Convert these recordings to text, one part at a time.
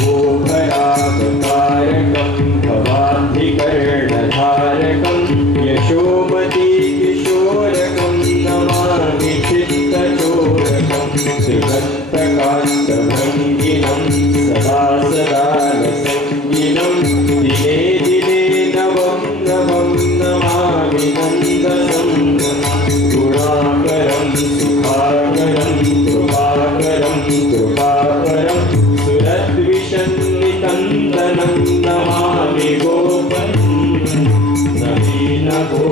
भोभरागतारकं भवाधिकर्णधारकं यशोमती किशोरकं नमामि चित्तचोरकं श्रीभक्तकान्तभङ्गिनं सदा सदा रसङ्गिनं दिने दिने नवं नवं नमामि नन्दसङ्गमं गुणाकरं सुखाकरं कृपाकरं कृपाकरं सुरद्विषन्निकन्दनं नमामि गोपनं नवीनगोपनागरं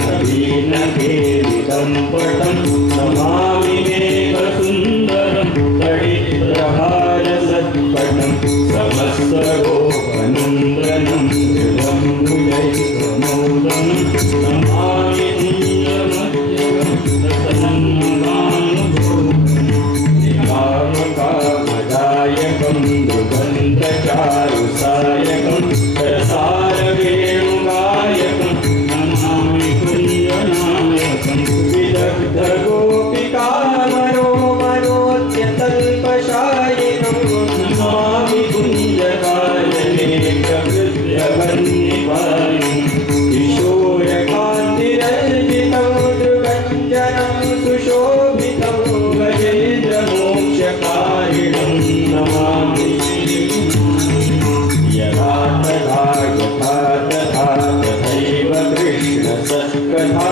नवीनखेलितं पटं नमामि मेघसुन्दरं तडित्रहारसत्पटं समस्तगोपनन्दनं हृदं भुजैकमोदं नमामि कामकामदायकं दुर्गन्धचारुसायकं रसारवेणुगायकं नमामि कुञ्जनायकं विदग्धगोपिकामनोमनोद्यतल्पशायिनं नमामि कुञ्जकानने प्रवृत्यवन्निपायिनं किशोरकान्तिरर्जितं दृगञ्जनं सुशोभितं गजेन्द्रमोक्षकारिणं नमामि यथा तथा यथा तथा तथैव कृष्णसत्कथा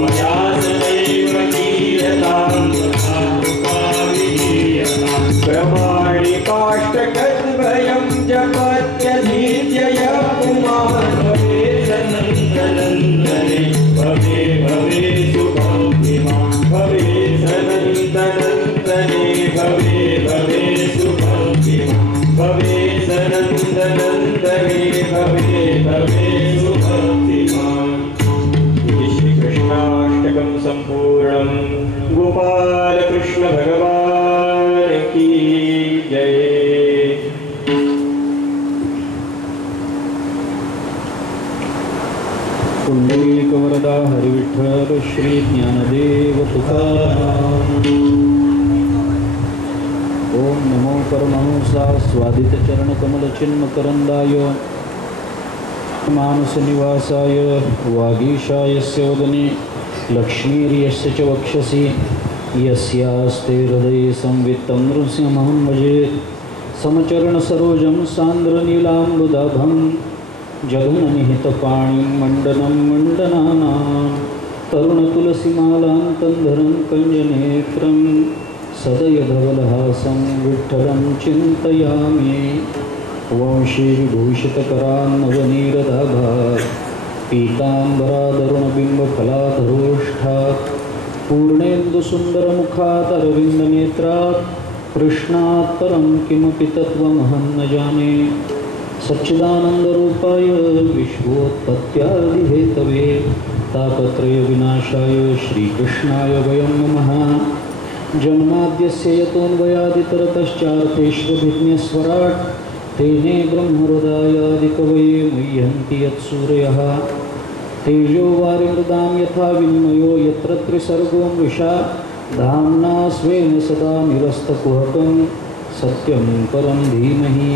मया सदैव गीयतां तथा कृपाविधीयतां प्रमाणिकाष्टकद्वयं जपत्यधीत्य यः पुमान् भवेत् सनन्दनन्दने भवे भवे सुभक्तिमान् भवेत् सनन्दनन्दने भवे भवे सुभक्तिमान् भवे सनन्दनन्दने भवे भवे सुभक्तिमान्। इति श्रीकृष्णाष्टकं सम्पूर्णं। गोपालकृष्ण भगवान् की जय। पुंडलीकवरदा हरिविठ्ठल श्री ज्ञानदेव तुकाराम। ओम नमो परमहंसा स्वादित चरण कमल चिन्म करंदाय मानस निवासाय वागीशाय वदने लक्ष्मीर्यस्य च वक्षसि यस्यास्ते हृदये संवित्तं नृसिंहं भजे समचरण सरोजं सान्द्र नीलाम्बुदाभं जगन्निहितपाणिं मण्डनं मण्डनानां तरुणतुलसीमालां तन्धरं कञ्जनेत्रं सदयधवलहासं विठ्ठलं चिन्तयामि। वंशीविभूषितकरान्नवनीरदाभात् पीताम्बरादरुणबिम्बफलाधरोष्ठात् पूर्णेन्दुसुन्दरमुखात् अरविन्दनेत्रात् कृष्णात् परं किमपि तत्त्वमहं न जाने। सच्चिदानन्दरूपाय विश्वोत्पत्त्यादिहेतवे तापत्रयविनाशाय श्रीकृष्णाय वयं नमः। जन्माद्यस्य यतोऽन्वयादितरतश्चार्थेष्वभिज्ञस्वराट् तेने ब्रह्महृदायादिकवये मुह्यन्ति यत्सूरयः। तेजो वारिमृदां यथा विनिमयो यत्र त्रिसर्गो मृषा धाम्ना स्वेन सदा निरस्तकुहकं सत्यं परं धीमहि।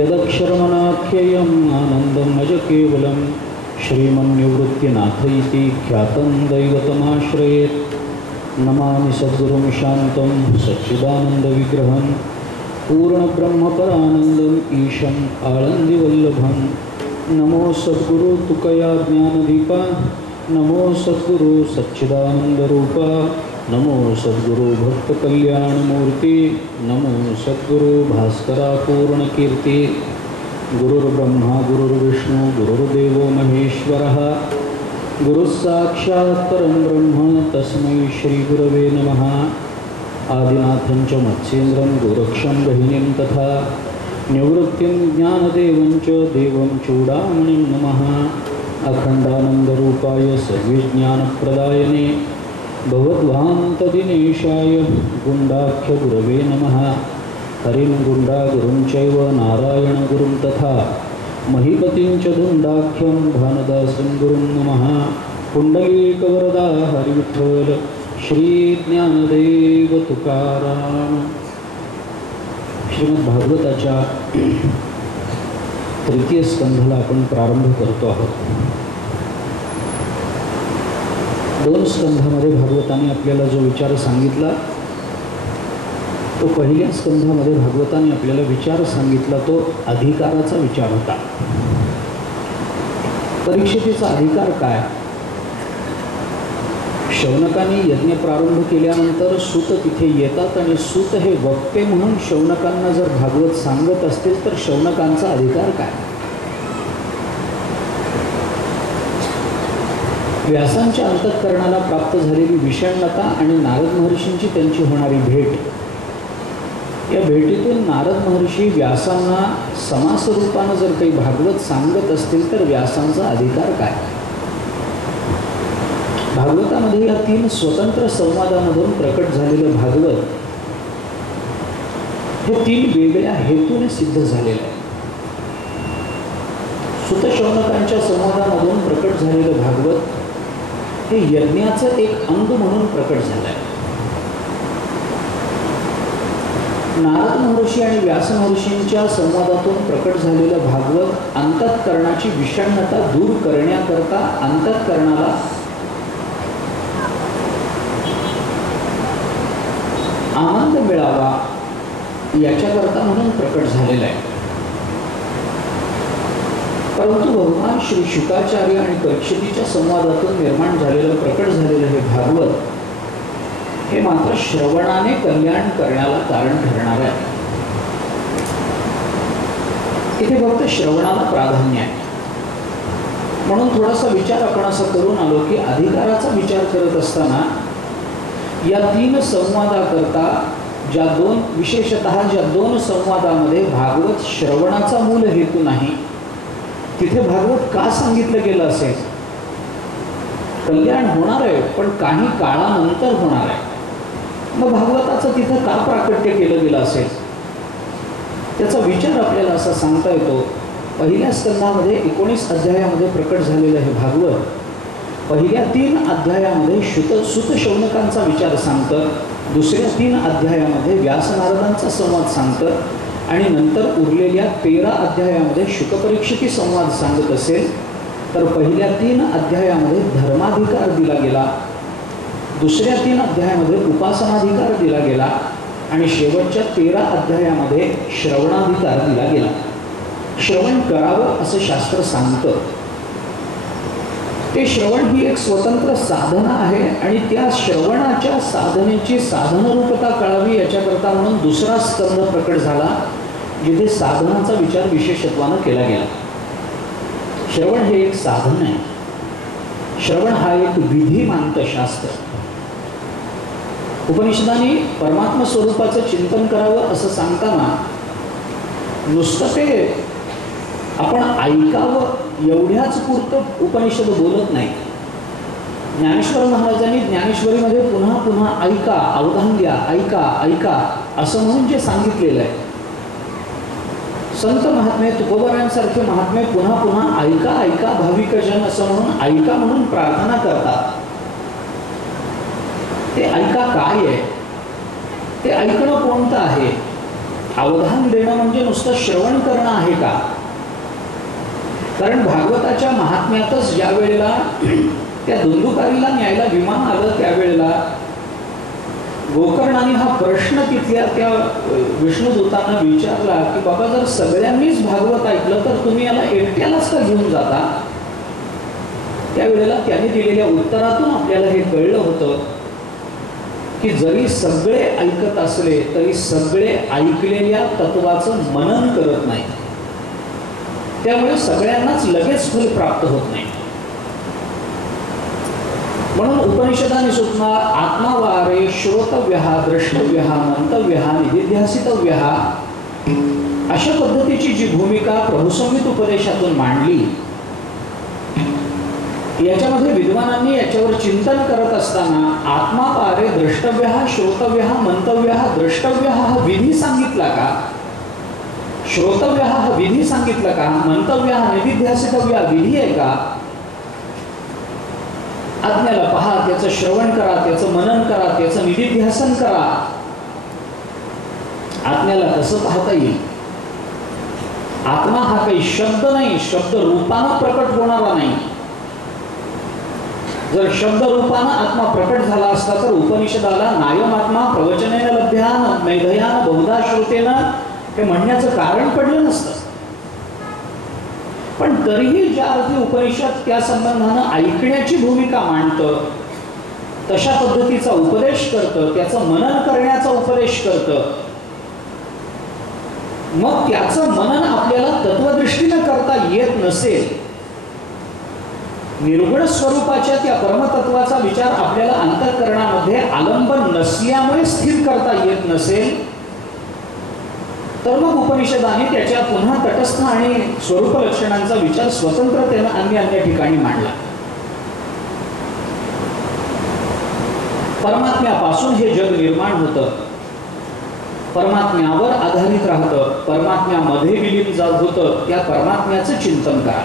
यदक्षरमनाख्ययम् आनन्दम् अजकेवलं श्रीमन्निवृत्तिनाथ इति ख्यातं दैवतमाश्रयेत्। नमामि सद्गुरुं शान्तं सच्चिदानन्दविग्रहं पूर्णब्रह्मपरानन्दम् ईशम् आळन्दिवल्लभं। नमो सद्गुरु तुकया ज्ञानदीपा नमो सद्गुरु सच्चिदानन्दरूपा नमो सद्गुरु भक्तकल्याणमूर्ति नमो सद्गुरु भास्करा पूर्णकीर्ति। गुरुर्ब्रह्मा गुरुर्विष्णु गुरुर्देवो महेश्वरः गुरुस्साक्षात् परं ब्रह्म तस्मै श्रीगुरवे नमः। आदिनाथं च मत्स्येन्द्रं गोरक्षं गहिनीं तथा निवृत्तिं ज्ञानदेवं च देवं चूडामणिं नमः। अखण्डानन्दरूपाय सर्वज्ञानप्रदायने भवद्वान्तदिनेशाय गुण्डाख्यगुरवे नमः। हरिं गुण्डागुरुं चैव नारायणगुरुं तथा महीपतिं च धुण्डाख्यं भानुदासं गुरुं नमः। पुण्डलीकवरदा हरिविठ्ठल श्री ज्ञानदेव तुकाराम। श्रीमद भागवताच्या तृतीय स्कंधाला आपण प्रारंभ करतो आहोत. 2 स्कंधामध्ये भागवताने आपल्याला जो विचार सांगितला तो पहिल्या स्कंधामध्ये भागवताने आपल्याला विचार सांगितला तो अधिकाराचा विचार होता. परीक्षितीचा अधिकार काय? शौनकांनी यज्ञ प्रारंभ केल्यानंतर सूत तिथे येतात आणि सूत हे वक्ते म्हणून शौनकांना जर भागवत सांगत असतील तर शौनकांचा अधिकार काय? व्यासांच्या अंतःकरणाला प्राप्त झालेली विषण्णता आणि नारद महर्षींची त्यांची होणारी भेट, या भेटीतून नारद महर्षी व्यासांना समास रूपानं जर काही भागवत सांगत असतील तर व्यासांचा अधिकार काय? भागवतामध्ये या 3 स्वतंत्र संवादामधून प्रकट झालेलं भागवत हे 3 वेगळ्या हेतूने सिद्ध झालेलं आहे. सुत शौनकांच्या संवादामधून प्रकट झालेलं भागवत हे यज्ञाचं एक अंग म्हणून प्रकट झालं आहे. नारद महर्षी आणि व्यास महर्षींच्या संवादातून प्रकट झालेलं भागवत अंतःकरणाची विषण्णता दूर करण्याकरता अंतःकरणाला आनंद मिळावा याच्याकरता म्हणून प्रकट झालेला आहे. परंतु भगवान श्री शुकाचार्य आणि परीक्षितीच्या संवादातून निर्माण झालेलं प्रकट झालेलं हे भागवत हे मात्र श्रवणाने कल्याण करण्याला कारण ठरणार आहे. इथे फक्त श्रवणाला प्राधान्य आहे. म्हणून थोडासा विचार आपण असा करून आलो की अधिकाराचा विचार करत असताना या 3 संवादाकरता विशेषतः ज्या 2 संवादामध्ये भागवत श्रवणाचा मूल हेतू नाही तिथे भागवत का सांगितलं गेलं असेल? कल्याण होणार आहे पण काही काळानंतर होणार आहे. मग भागवताचं तिथं का प्राकट्य केलं गेलं असेल त्याचा विचार आपल्याला असा सांगता येतो. पहिल्या स्कंधामध्ये 19 अध्यायामध्ये प्रकट झालेलं हे भागवत पहिल्या 3 अध्यायामध्ये सुत शौनकांचा विचार सांगतं, दुसऱ्या 3 अध्यायामध्ये व्यास नारदांचा संवाद सांगतं आणि नंतर उरलेल्या 13 अध्यायामध्ये शुकपरीक्षिती संवाद सांगत असेल तर पहिल्या 3 अध्यायामध्ये धर्माधिकार दिला गेला, दुसऱ्या 3 अध्यायामध्ये उपासनाधिकार दिला गेला आणि शेवटच्या 13 अध्यायामध्ये श्रवणाधिकार दिला गेला. श्रवण करावं असं शास्त्र सांगतं. ते श्रवण ही एक स्वतंत्र साधना आहे आणि त्या श्रवणाच्या साधनेची साधनरूपता कळावी याच्याकरता म्हणून दुसरा स्कंध प्रकट झाला जिथे साधनाचा विचार विशेषत्वानं केला गेला. श्रवण हे एक साधन आहे. श्रवण हा एक विधी मानतं शास्त्र. उपनिषदांनी परमात्मा स्वरूपाचं चिंतन करावं असं सांगताना नुसतं ते आपण ऐकावं एवढ्याच पुरतं उपनिषद बोलत नाही. ज्ञानेश्वर महाराजांनी ज्ञानेश्वरीमध्ये पुन्हा पुन्हा ऐका, अवधान द्या, ऐका ऐका असं म्हणून जे सांगितलेलं आहे. संत महात्मे तुकोबारांसारखे महात्मे पुन्हा पुन्हा ऐका ऐका भाविकजन असं म्हणून ऐका म्हणून प्रार्थना करतात. ते ऐका काय आहे? ते ऐकणं कोणतं आहे? अवधान देणं म्हणजे नुसतं श्रवण करणं आहे का? कारण भागवताच्या महात्म्यातच ज्या वेळेला त्या धुंदुकारीला न्यायला विमान आलं त्यावेळेला गोकर्णाने हा प्रश्न तिथल्या त्या विष्णुदूतांना विचारला की बाबा जर सगळ्यांनीच भागवत ऐकलं तर तुम्ही याला एकट्यालाच का घेऊन जाता? त्यावेळेला त्यांनी दिलेल्या उत्तरातून आपल्याला हे कळलं होतं की जरी सगळे ऐकत असले तरी सगळे ऐकलेल्या तत्वाचं मनन करत नाही. त्यामुळे सगळ्यांनाच लगेच फल प्राप्त होत नाही. म्हणून उपनिषदाने सुद्धा आत्मावारे श्रोतव्यः द्रष्टव्यः मंतव्यः निधिध्यासितव्यः अशा पद्धतीची जी भूमिका प्रभुसंहित उपदेशातून मांडली याच्यामध्ये विद्वानांनी याच्यावर चिंतन करत असताना आत्मावारे द्रष्टव्यः श्रोतव्यः मंतव्यः द्रष्टव्यः हा विधी सांगितला का? श्रोतव्य हा विधी सांगितला का? मंतव्य हा निधिध्यासितव्य विधी आहे का? आज्ञाला पहा, त्याचं श्रवण करा, त्याचं मनन करा, त्याचं निधिध्यासन करा आत्म्याला कसं पाहता येईल? आत्मा हा काही शब्द नाही, शब्द रूपानं प्रकट होणारा नाही. जर शब्द रूपानं आत्मा प्रकट झाला असता तर उपनिषदाला नायम आत्मा प्रवचनेन लभ्यान मेधयान बहुधा श्रुतेन हे म्हणण्याचं कारण पडलं नसतं. पण तरीही ज्या अर्थी उपनिषद त्या संबंधानं ऐकण्याची भूमिका मांडतं, तशा पद्धतीचा उपदेश करतं, त्याचं मनन करण्याचा उपदेश करतं, मग त्याचं मनन आपल्याला तत्वदृष्टीनं करता येत नसेल, निर्गुण स्वरूपाच्या त्या परमतत्वाचा विचार आपल्याला अंतःकरणामध्ये आलंबन नसल्यामुळे स्थिर करता येत नसेल, तर मग उपनिषदाने त्याच्या पुन्हा तटस्थ आणि स्वरूप लक्षणांचा विचार स्वतंत्रतेने अन्य ठिकाणी मांडला. परमात्म्यापासून हे जग निर्माण होतं, परमात्म्यावर आधारित राहतं, परमात्म्यामध्ये विलीन जात होतं. त्या परमात्म्याचं चिंतन करा.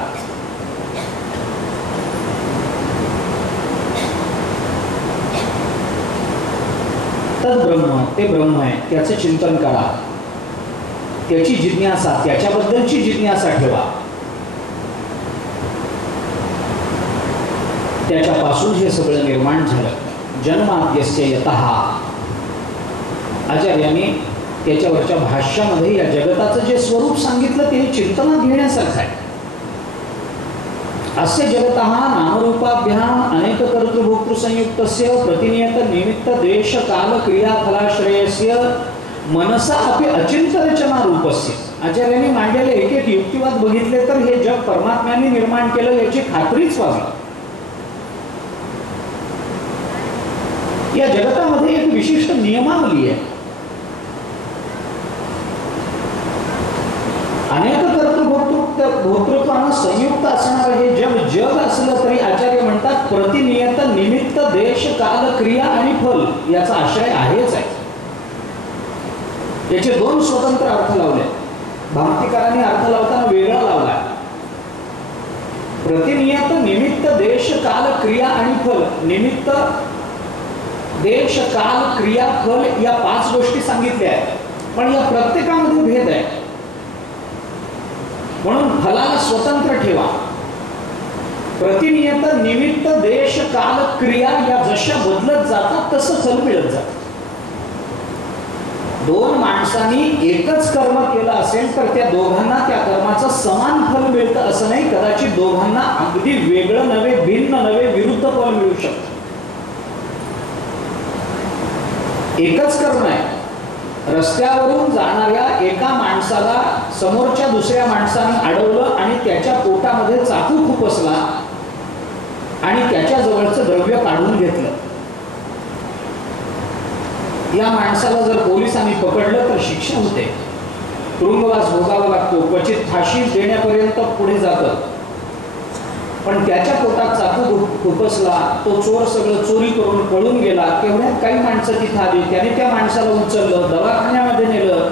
तद ब्रह्म, ते ब्रह्म आहे, त्याचं चिंतन करा, त्याची जिज्ञासा, त्याच्याबद्दलची जिज्ञासा ठेवा. त्याच्यापासून हे सगळं निर्माण झालं. जन्माद्यस्य यतः, आचार्यांनी त्याच्यावरच्या भाष्यामध्ये या जगताचं जे स्वरूप सांगितलं ते चिंतनात घेण्यासारखं आहे. अस्य जगतः नामरूपाभ्याम अनेक कर्तृभोक्तृ संयुक्तस्य प्रतिनियत निमित्त देश काल क्रिया फलाश्रयस्य मनसा अपि अचिंत्य रचना रूपस्य. आचार्यांनी मांडलेले एक एक युक्तिवाद बघितले तर हे जग परमात्म्याने निर्माण केलं याची खात्रीच व्हावी. या जगतामध्ये एक विशिष्ट नियमावली आहे. अनेक कर्तृभोक्तृत्वानं संयुक्त असणारं हे जग असलं तरी आचार्य म्हणतात प्रतिनियत निमित्त देश काल क्रिया आणि फल याचा आश्रय आहेच आहे. याचे दोन स्वतंत्र अर्थ लावले. भामतीकारांनी अर्थ लावताना वेगळा लावला. प्रतिनियत निमित्त देश काल क्रिया आणि फल. निमित्त देश काल क्रिया फल या 5 गोष्टी सांगितल्या आहेत, पण या प्रत्येकामध्ये भेद आहे. म्हणून फलाला स्वतंत्र ठेवा. प्रतिनियत निमित्त देश काल क्रिया या जशा बदलत जातात तसं फल मिळत जातं. 2 माणसांनी एकच कर्म केलं असेल तर त्या दोघांना त्या कर्माचं समान फल मिळतं असं नाही. कदाचित दोघांना अगदी वेगळं नव्हे, भिन्न नव्हे, विरुद्ध फल मिळू शकतं. एकच कर्म आहे. रस्त्यावरून जाणाऱ्या एका माणसाला समोरच्या दुसऱ्या माणसाने अडवलं आणि त्याच्या पोटामध्ये चाकू खुपसला आणि त्याच्या जवळचं द्रव्य काढून घेतलं. या माणसाला जर पोलिसांनी पकडलं तर शिक्षा होते, तुरुंगवास भोगावा लागतो, क्वचित फाशी देण्यापर्यंत पुढे जातं. पण त्याच्या पोटात चाकू खुपसला, तो चोर सगळं चोरी करून पळून गेला. तेवढ्यात काही माणसं तिथं आली, त्याने त्या माणसाला उचललं, दवाखान्यामध्ये नेलं.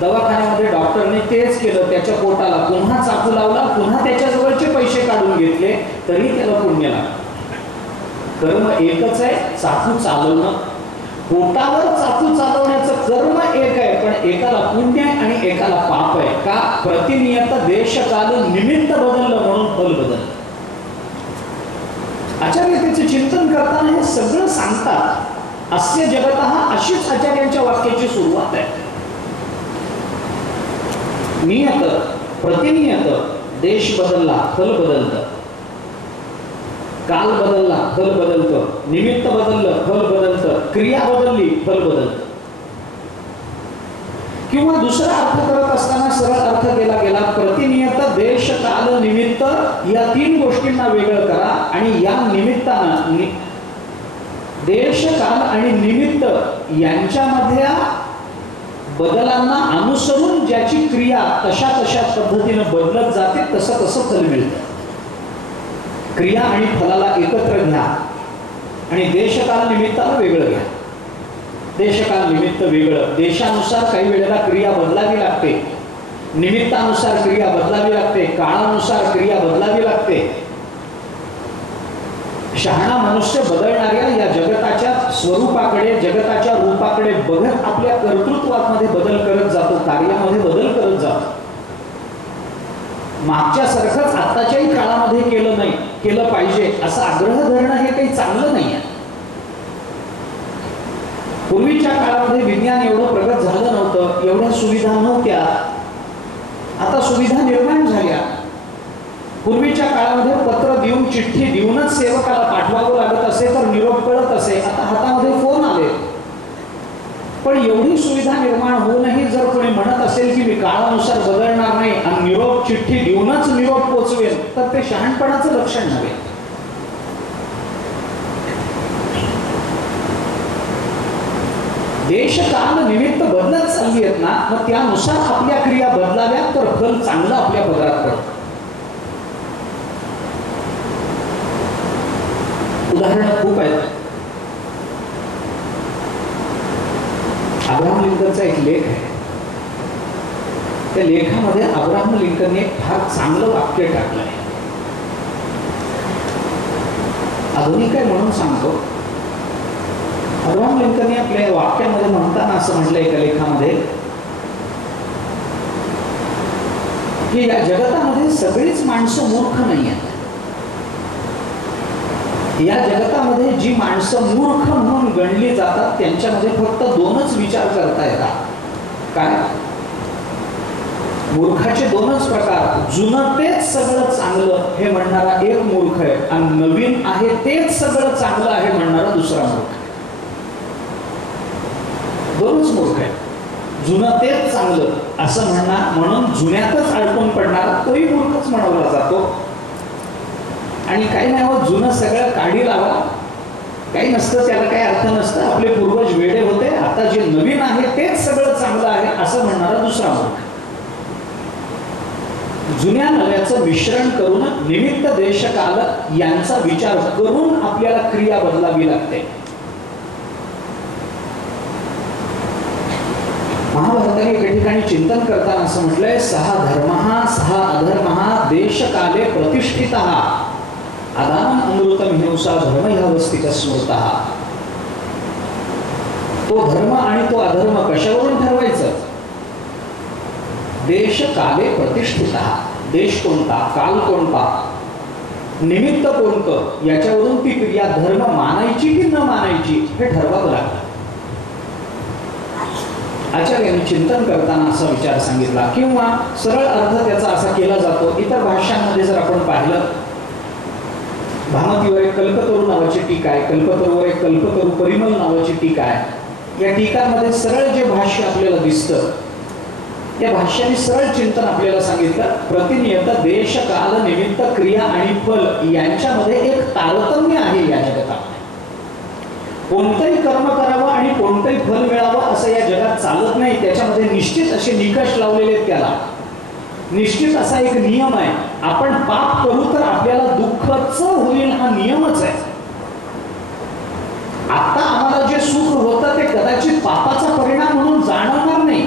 दवाखान्यामध्ये डॉक्टरने तेच केलं, त्याच्या पोटाला पुन्हा चाकू लावला, पुन्हा त्याच्याजवळचे पैसे काढून घेतले, तरी त्याला पुण्य लागलं. कर्म एकच आहे, चाकू चालवणं. पोटावर चाकू चालवण्याचं कर्म एक आहे, पण एकाला पुण्य आहे आणि एकाला पाप आहे. का? प्रतिनियत देश काल निमित्त बदललं म्हणून फल बदललं. आचार्य त्याचे चिंतन करताना हे सगळं सांगतात. अस्य जगतः, अशीच आचार्यांच्या वाक्याची सुरुवात आहे. नियत, प्रतिनियत, देश बदलला फल बदलतं, काल बदलला फल बदलतं, निमित्त बदललं फल बदलतं, क्रिया बदलली फल बदलतं. किंवा दुसरा अर्थ करत असताना सरळ अर्थ केला गेला, प्रतिनियत देश काल निमित्त या 3 गोष्टींना वेगळं करा आणि या निमित्तानं देश काल आणि निमित्त यांच्यामधल्या बदलांना अनुसरून ज्याची क्रिया तशा पद्धतीनं बदलत जाते तसं फल मिळतं. क्रिया आणि फलाला एकत्र घ्या आणि देशकाल निमित्ताला वेगळं घ्या. देशकाल निमित्त वेगळं. देशानुसार काही वेळेला क्रिया बदलावी लागते, निमित्तानुसार क्रिया बदलावी लागते, काळानुसार क्रिया बदलावी लागते. शहाणा मनुष्य बदलणाऱ्या या जगताच्या स्वरूपाकडे, जगताच्या रूपाकडे बघत आपल्या कर्तृत्वामध्ये बदल करत जातो, कार्यामध्ये बदल करत जातो. मागच्या सारखंच आत्ताच्याही काळामध्ये केलं पाहिजे असं आग्रह धरणं हे काही चांगलं नाही आहे. पूर्वीच्या काळामध्ये विज्ञान एवढं प्रगत झालं नव्हतं, एवढ्या सुविधा नव्हत्या. आता सुविधा निर्माण झाल्या. पूर्वीच्या काळामध्ये पत्र देऊन, चिठ्ठी देऊनच सेवकाला पाठवावं लागत असे, तर निरोप कळत असे. आता हातामध्ये फोन आले. पण एवढी सुविधा निर्माण होऊनही जर कोणी म्हणत असेल की मी काळानुसार बदलणार नाही आणि निरोप चिठ्ठी देऊनच निरोप पोचवेल, तर ते शहाणपणाचं लक्षण नव्हे. देश काल निमित्त बदलत चालली आहेत ना, मग त्यानुसार आपल्या क्रिया बदलाव्या तर फल चांगलं आपल्या पदरात पडतं. उदाहरण खूप आहेत. अब्राहम लिंकनचा एक लेख आहे. त्या लेखामध्ये अब्राहम लिंकनने एक फार चांगलं वाक्य टाकलं आहे. आधुनिक आहे म्हणून सांगतो. अब्राहम लिंकनने आपल्या वाक्यामध्ये म्हणताना असं म्हटलं एका लेखामध्ये की या जगतामध्ये सगळीच माणसं मूर्ख नाही आहेत. या जगतामध्ये जी माणसं मूर्ख म्हणून गणली जातात त्यांच्यामध्ये फक्त दोनच विचार करता येतात. काय? मूर्खाचे दोनच प्रकार. जुनं तेच सगळं चांगलं हे म्हणणारा एक मूर्ख आहे आणि नवीन आहे तेच सगळं चांगलं आहे म्हणणारा दुसरा मूर्ख. दोनच मूर्ख आहे. जुनं तेच चांगलं असं म्हणणार, म्हणून जुन्यातच अडकून पडणारा तोही मूर्खच म्हणवला जातो. आणि काही नाही हो, जुनं सगळं काढी लावा, काही नसतं, त्याला काही अर्थ नसतं, आपले पूर्वज वेडे होते, आता जे नवीन आहे तेच सगळं चांगलं आहे असं म्हणणारा दुसरा मूर्ख. जुन्या नव्याचं मिश्रण करून निमित्त देश काल यांचा विचार करून आपल्याला क्रिया बदलावी लागते. महाभारताने एका ठिकाणी चिंतन करताना असं म्हटलंय, सहा धर्मः सहा अधर्मः देश काले प्रतिष्ठितः आदान अमृतम हिंसा धर्म ह्यावस्थित स्मृतः. तो धर्म आणि तो अधर्म कशावरून ठरवायचं? देश काले प्रतिष्ठितः. देश कोणता, काल कोणता, निमित्त कोणतं, याच्यावरून ती क्रिया धर्म मानायची की न मानायची हे ठरवावं लागतं. आचार्यांनी चिंतन करताना असा विचार सांगितला किंवा सरळ अर्थ त्याचा असा केला जातो. इतर भाषांमध्ये जर आपण पाहिलं, भामतीवर एक कल्पतरू नावाची टीका आहे, कल्पतरूवर एक कल्पतरू परिमल नावाची टीका आहे. या टीकांमध्ये सरळ जे भाष्य आपल्याला दिसतं त्या भाष्याने सरळ चिंतन आपल्याला सांगितलं, प्रतिनियत देश काल निमित्त क्रिया आणि फल यांच्यामध्ये एक तारतम्य आहे या जगतात. कोणतंही कर्म करावं आणि कोणतंही फल मिळावं असं या जगात चालत नाही. त्याच्यामध्ये निश्चित असे निकष लावलेले आहेत. त्याला निश्चित असा एक नियम आहे. आपण पाप करू तर आपल्याला दुःखच होईल हा नियमच आहे. आता आम्हाला जे सुख होतं ते कदाचित पापाचा परिणाम म्हणून जाणवणार नाही,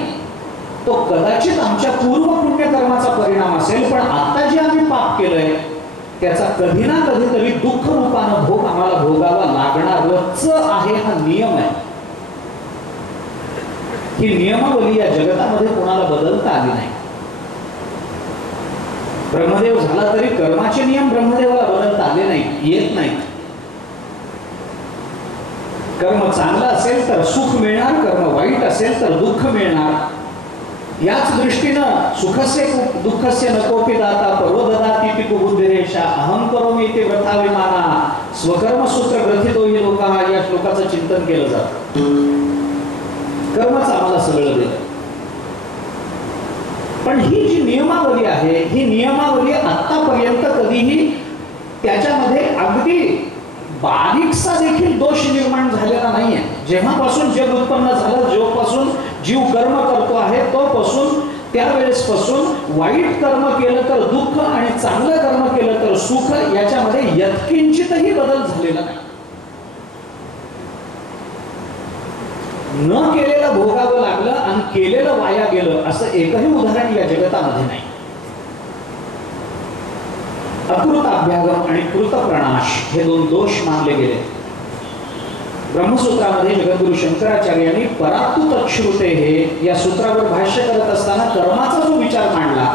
तो कदाचित आमच्या पूर्व पुण्यकर्माचा परिणाम असेल. पण आता जे आम्ही पाप केलंय त्याचा कधी ना कधीतरी दुःख रूपानं भोग आम्हाला भोगावा लागणारच आहे हा नियम आहे. ही नियमावली या जगतामध्ये कोणाला बदलता आली नाही. ब्रह्मदेव झाला तरी कर्माचे नियम ब्रह्मदेवाला बदलता आले नाही, येत नाही. कर्म चांगलं असेल तर सुख मिळणार, कर्म वाईट असेल तर दुःख मिळणार. याच दृष्टीनं सुखस्य दुःखस्य नकोपि दाता परो ददाति इति कुबुद्धिरेषा अहम करोमि इति व्रताभिमाना स्वकर्मसूत्र ग्रथितो हि लोकाः या श्लोकाचं चिंतन केलं जातं. कर्मच आम्हाला सगळं देतं. पण ही जी नियमावली आहे ही नियमावली आतापर्यंत कधीही त्याच्यामध्ये अगदी बारीकसा देखील दोष निर्माण झालेला नाहीये. जेव्हापासून जग उत्पन्न झालं, जेव्हापासून जीव कर्म करतो आहे तोपासून त्यावेळेस पासून वाईट कर्म केलं तर दुःख आणि चांगलं कर्म केलं तर सुख याच्यामध्ये यत्किंचितही बदल झालेला नाही. न केलेलं भोगावं लागलं आणि केलेलं वाया गेलं असं एकही उदाहरण या जगतामध्ये नाही. अकृत अभ्यागम आणि कृत प्रणाश हे दोन दोष मानले गेले. ब्रह्मसूत्रामध्ये जगद्गुरु शंकराचार्यांनी परातु तच्छ्रुते हे या सूत्रावर भाष्य करत असताना कर्माचा जो विचार मांडला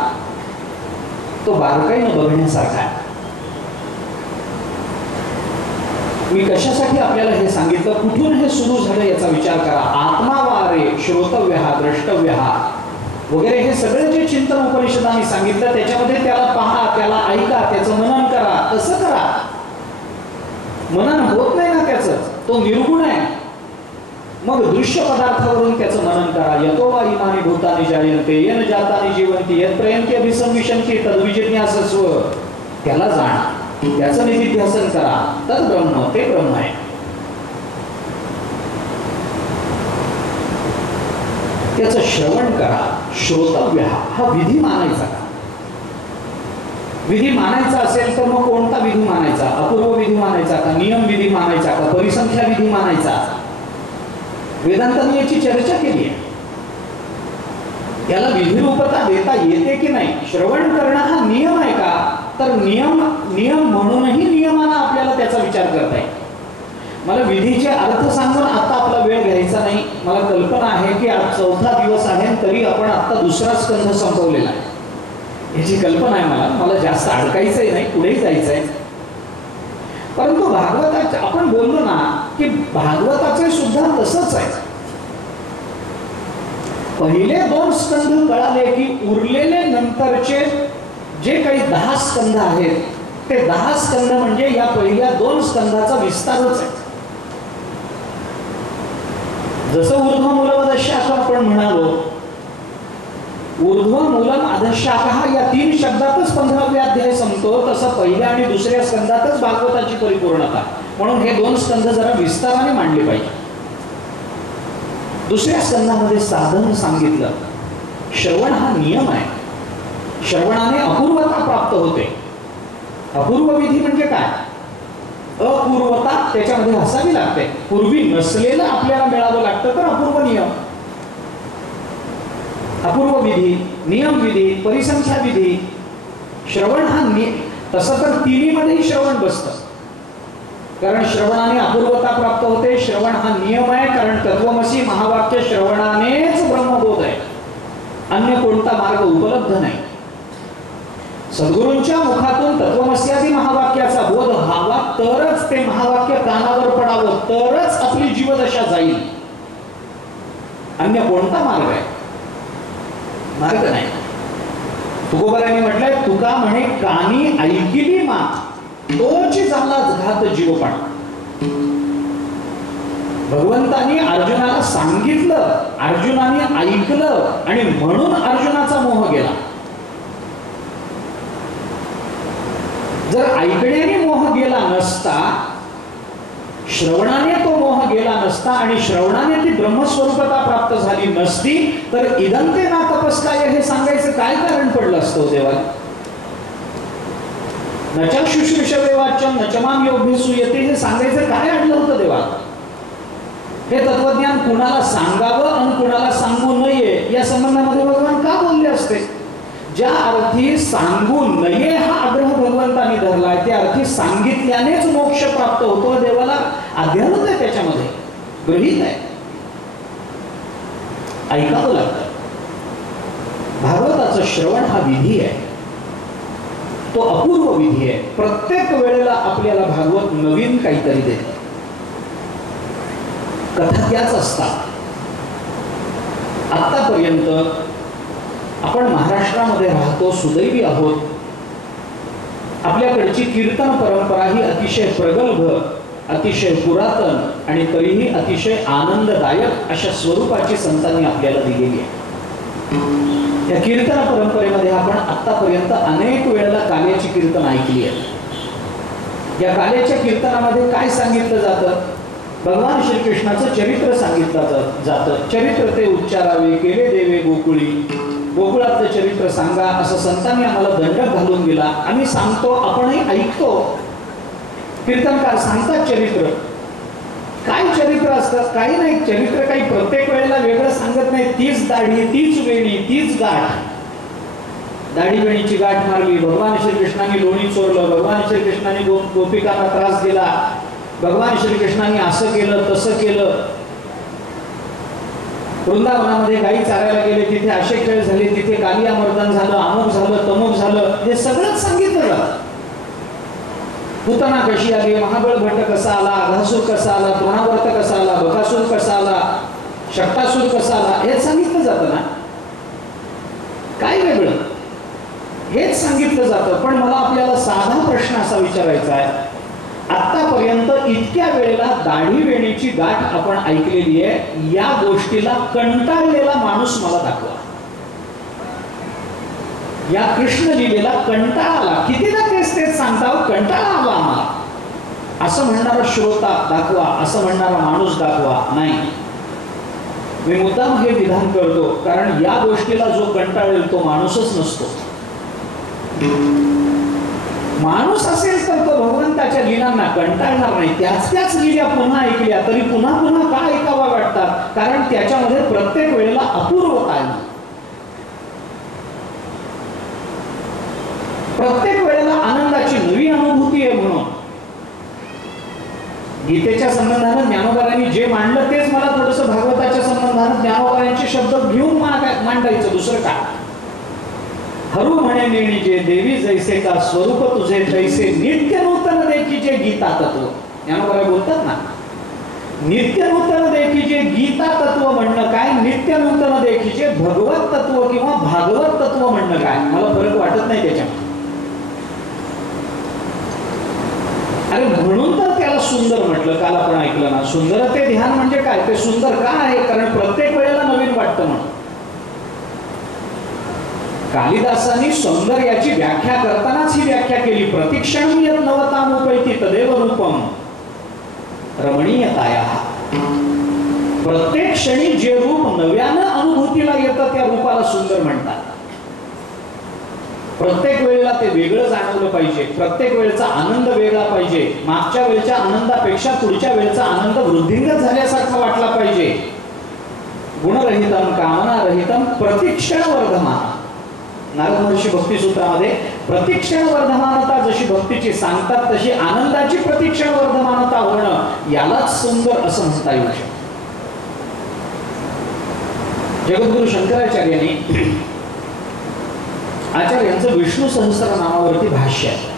तो बारकाईनं बघण्यासारखा आहे. मी कशासाठी आपल्याला हे सांगितलं, कुठून हे सुरू झालं याचा विचार करा. आत्मावारे श्रोतव्य हा द्रष्टव्य हा वगैरे हे सगळे जे चिंतन उपनिषदांनी सांगितलं त्याच्यामध्ये त्याला पहा, त्याला ऐका, त्याचं मनन करा. कसं करा? मनन होत नाही ना त्याचं, तो निर्गुण आहे. मग दृश्य पदार्थावरून त्याचं मनन करा. यतो वा इमानी भूतानि जायन्ते येन जातानि जीवन्ति यत् प्रयन्ति अभिसंविशन्ति तद्विजिज्ञासस्व. त्याला जाणा, त्याचं निधिध्यासन करा. तद ब्रह्म, ते ब्रह्म आहे. त्याचं श्रवण करा. श्रोतव्य हा विधी मानायचा का? विधी मानायचा असेल तर मग कोणता विधी मानायचा? अपूर्व विधी मानायचा का? नियम विधी मानायचा का? परिसंख्या विधी मानायचा? वेदांतांनी याची चर्चा केली आहे. याला विधिरूपता देता येते की नाही? श्रवण करणं हा नियम आहे का? तर नियम म्हणूनही नियमानं आपल्याला त्याचा विचार करता येईल. मला विधीचे अर्थ सांगून आता आपला वेळ घ्यायचा नाही. मला कल्पना आहे की आज 4था दिवस आहे तरी आपण आता 2रा स्कंध संपवलेला आहे. याची कल्पना आहे मला जास्त अडकायचंही नाही, पुढेही जायचंय. परंतु भागवताचे आपण बोललो ना की भागवताचे सुद्धा तसंच आहे. पहिले 2 स्कंध कळाले की उरलेले नंतरचे जे काही 10 स्कंध आहेत ते 10 स्कंध म्हणजे या पहिल्या 2 स्कंधाचा विस्तारच आहे. जसं ऊर्ध्व मूलम अधशाखा आपण म्हणालो, ऊर्ध्व मूलम अधशाखा या 3 शब्दातच 15वे अध्याय संपतो, तसं पहिल्या आणि दुसऱ्या स्कंदातच भागवताची परिपूर्णता. म्हणून हे 2 स्कंध जरा विस्ताराने मांडले पाहिजे. दुसऱ्या स्कंदामध्ये साधन सांगितलं. श्रवण हा नियम आहे. श्रवणाने अपूर्वता प्राप्त होते. अपूर्व विधी म्हणजे काय? अपूर्वता त्याच्यामध्ये असावी लागते. पूर्वी नसलेलं आपल्याला मिळावं लागतं तर अपूर्व नियम. अपूर्व विधी, नियम विधी, परिसंख्या विधी. श्रवण हा तसं तर तिन्हीमध्येही श्रवण बसतं. कारण श्रवणाने अपूर्वता प्राप्त होते. श्रवण हा नियम आहे कारण तत्वमसी महावाक्य श्रवणानेच ब्रह्मबोध आहे. अन्य कोणता मार्ग उपलब्ध नाही. सद्गुरूंच्या मुखातून तत्वमस्यादी महावाक्याचा बोध व्हावा तरच ते महावाक्य कानावर पडावं, तरच आपली जीवदशा जाईल. अन्य कोणता मार्ग आहे? मार्ग नाही. तुकोबारांनी म्हटलंय, तुका म्हणे कानी ऐकिली मात तोची झाला घात जीवपण. भगवंतानी अर्जुनाला सांगितलं, अर्जुनाने ऐकलं आणि म्हणून अर्जुनाचा मोह गेला. जर ऐकण्याने मोह गेला नसता, श्रवणाने तो मोह गेला नसता आणि श्रवणाने ती ब्रह्मस्वरूपता प्राप्त झाली नसती तर इदंते ना तपस्काय हे सांगायचं काय कारण पडलं असतं देवाला? नचा शुश्रूषवे वाच्यम नचमाम योग्यसु येते हे सांगायचं काय अडलं होतं देवाला? हे तत्वज्ञान कुणाला सांगावं आणि कुणाला सांगू नये या संबंधामध्ये भगवान का बोलले असते? ज्या अर्थी सांगू नये हा आग्रह भगवंतांनी धरलाय त्या अर्थी सांगितल्यानेच मोक्ष प्राप्त होतो. देवाला अध्यात्म आहे, त्याच्यामध्ये गृहीत आहे, ऐकावं लागतं. भागवताचं श्रवण हा विधी आहे, तो अपूर्व विधी आहे. प्रत्येक वेळेला आपल्याला भागवत नवीन काहीतरी देतं. कथा त्याच असतात. आतापर्यंत आपण महाराष्ट्रामध्ये राहतो, सुदैवी आहोत. आपल्याकडची कीर्तन परंपरा ही अतिशय प्रगल्भ, अतिशय पुरातन आणि तरीही अतिशय आनंददायक अशा स्वरूपाची संतांनी आपल्याला दिलेली आहे. या कीर्तन परंपरेमध्ये आपण आतापर्यंत अनेक वेळेला काल्याची कीर्तन ऐकली आहे. या काल्याच्या कीर्तनामध्ये काय सांगितलं जातं? भगवान श्रीकृष्णाचं चरित्र सांगितलं जातं. चरित्र ते उच्चारावे केले देवे गोकुळी, गोकुळातलं चरित्र सांगा असं संतांनी आम्हाला दंडक घालून दिला. आम्ही सांगतो, आपणही ऐकतो. कीर्तनकार सांगतात चरित्र. काय चरित्र असतात? काही नाही. चरित्र काही प्रत्येक वेळेला वेगळं सांगत नाही. तीच दाढी, तीच वेणी, तीच गाठ. दाढी वेणीची गाठ मारली, भगवान श्रीकृष्णाने लोणी चोरलं, भगवान श्रीकृष्णाने गोपिकांना त्रास दिला, भगवान श्रीकृष्णांनी असं केलं तसं केलं, वृंदावनामध्ये गाई चारायला गेले, तिथे असे खेळ झाले, तिथे कालियामर्दन झालं, अमुक झालं, तमुक झालं, हे सगळंच सांगितलं जातं. पूतना कशी आली, महाबळ भट्ट कसा आला, अघासूर कसा आला, तृणावर्त कसा आला, बकासूर कसा आला, शक्तासूर कसा आला, हे सांगितलं जातं ना. काय वेगळं, हेच सांगितलं जातं. पण मला आपल्याला साधा प्रश्न असा विचारायचा आहे, आतापर्यंत इतक्या वेळेला दाढी वेणीची गाठ आपण ऐकलेली आहे, या गोष्टीला कंटाळलेला माणूस मला दाखवा. या कृष्ण लीलेला कंटाळा आला, कितीदा तेच सांगता, कंटाळा आला आम्हाला असं म्हणणारा श्रोता दाखवा, असं म्हणणारा माणूस दाखवा. नाही, मी मुद्दाम हे विधान करतो कारण या गोष्टीला जो कंटाळेल तो माणूसच नसतो. माणूस असेल तर तो भगवंताच्या लीलांना कंटाळणार नाही. त्याच लीला पुन्हा ऐकल्या तरी पुन्हा पुन्हा का ऐकावा वाटतात, कारण त्याच्यामध्ये प्रत्येक वेळेला अपूर्वता आहे. प्रत्येक वेळेला आनंदाची नवी अनुभूती आहे. म्हणून गीतेच्या संबंधानं ज्ञानोबारांनी जे मांडलं तेच मला थोडंसं भागवताच्या संबंधानं ज्ञानोबारांचे शब्द घेऊन मांडायचं, दुसरं काय. हरू म्हणे नेणीचे देवी जैसे का स्वरूप तुझे तैसे, नित्य नूतन देखीचे गीता तत्व. ज्ञानोबा बोलतात ना, नित्य नूतन देखीचे गीता तत्व म्हणणं काय, नित्य नूतन देखीचे भगवत तत्व किंवा भागवत तत्व म्हणणं काय, मला फरक वाटत नाही त्याच्यामध्ये. अरे म्हणून तर त्याला सुंदर म्हटलं. काल आपण ऐकलं ना, सुंदर ते ध्यान म्हणजे काय, ते सुंदर का आहे, कारण प्रत्येक वेळेला नवीन वाटतं म्हणून. कालिदासांनी सौंदर्याची व्याख्या करतानाच ही व्याख्या केली, प्रतिक्षण यत् नवताम उपैति तदेव रूपम रमणीयताया. प्रत्येक क्षणी जे रूप नव्यानं अनुभूतीला येतं त्या रूपाला सुंदर म्हणतात. प्रत्येक वेळेला ते वेगळं जाणवलं पाहिजे, प्रत्येक वेळेचा आनंद वेगळा पाहिजे, मागच्या वेळेच्या आनंदापेक्षा पुढच्या वेळेचा आनंद वृद्धिंगत झाल्यासारखा वाटला पाहिजे. गुणरहितम कामनारहितम प्रतिक्षण वर्धमान. नारद महर्षी भक्तिसूत्रामध्ये प्रतिक्षण वर्धमानता जशी भक्तीची सांगतात तशी आनंदाची प्रतिक्षण वर्धमानता होणं यालाच सुंदर असं म्हणता येऊ शकतं. जगद्गुरु शंकराचार्यांनी आचार्यांचं विष्णू सहस्रनामावरती भाष्य आहे.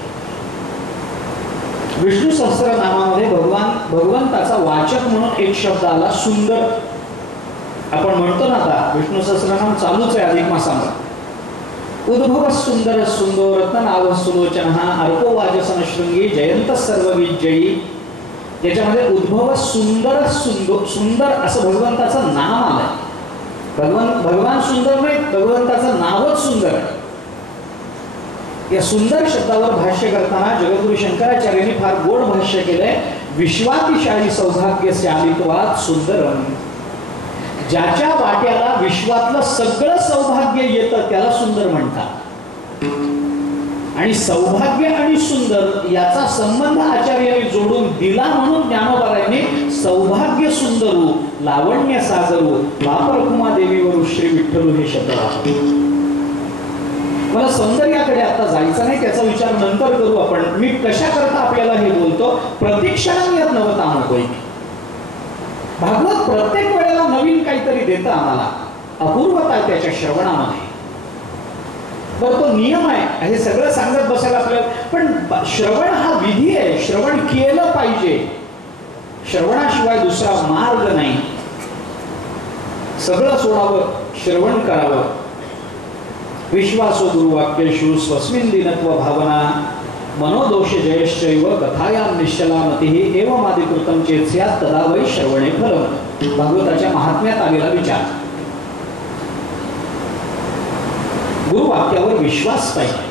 विष्णू सहस्रनामामध्ये भगवंताचा वाचक म्हणून एक शब्द आला, सुंदर. आपण म्हणतो ना, आता विष्णू सहस्रनाम चालूच आहे अधिक मासामध्ये. उद्भव सुंदर सुंदर रत्ननाभ सुलोचन अर्को वाजसन शृंगी जयंत सर्व विजयी. याच्यामध्ये उद्भव सुंदर सुंदर असं भगवंताचं नाम आलंय. भगवान सुंदर नाही, भगवंताचं नावच सुंदर आहे. या सुंदर शब्दावर भाष्य करताना जगद्गुरु शंकराचार्यांनी फार गोड भाष्य केलंय. विश्वातिशायी सौभाग्य शालित्वात सुंदरम. ज्याच्या वाट्याला विश्वातलं सगळं सौभाग्य येतं त्याला सुंदर म्हणतात. आणि सौभाग्य आणि सुंदर याचा संबंध आचार्यांनी जोडून दिला म्हणून ज्ञानोबारायांनी सौभाग्य सुंदरू लावण्य सागरू वापरकुमा देवीवरू श्री विठ्ठलू हे शब्द वापरले. मला सौंदर्याकडे आता जायचं नाही, त्याचा विचार नंतर करू आपण. मी कशा करता आपल्याला हे बोलतो, प्रतीक्षण यत् नवताम उपैति. भागवत प्रत्येक वेळेला नवीन काहीतरी देतं आम्हाला, अपूर्वता आहे त्याच्या श्रवणामध्ये. तर तो नियम आहे, हे सगळं सांगत बसायला आपल्याला. पण श्रवण हा विधी आहे, श्रवण केलं पाहिजे. श्रवणाशिवाय दुसरा मार्ग नाही. सगळं सोडावं, श्रवण करावं. विश्वासो गुरुवाक्येषु स्वस्मिन् दीनत्व भावना मनोदोष जयश्चैव कथायां निश्चला मतिः एवमादिकृतं चेत् स्यात् तदा वै श्रवणे फलम्. भागवताच्या महात्म्यात आलेला विचार. गुरुवाक्यावर विश्वास पाहिजे.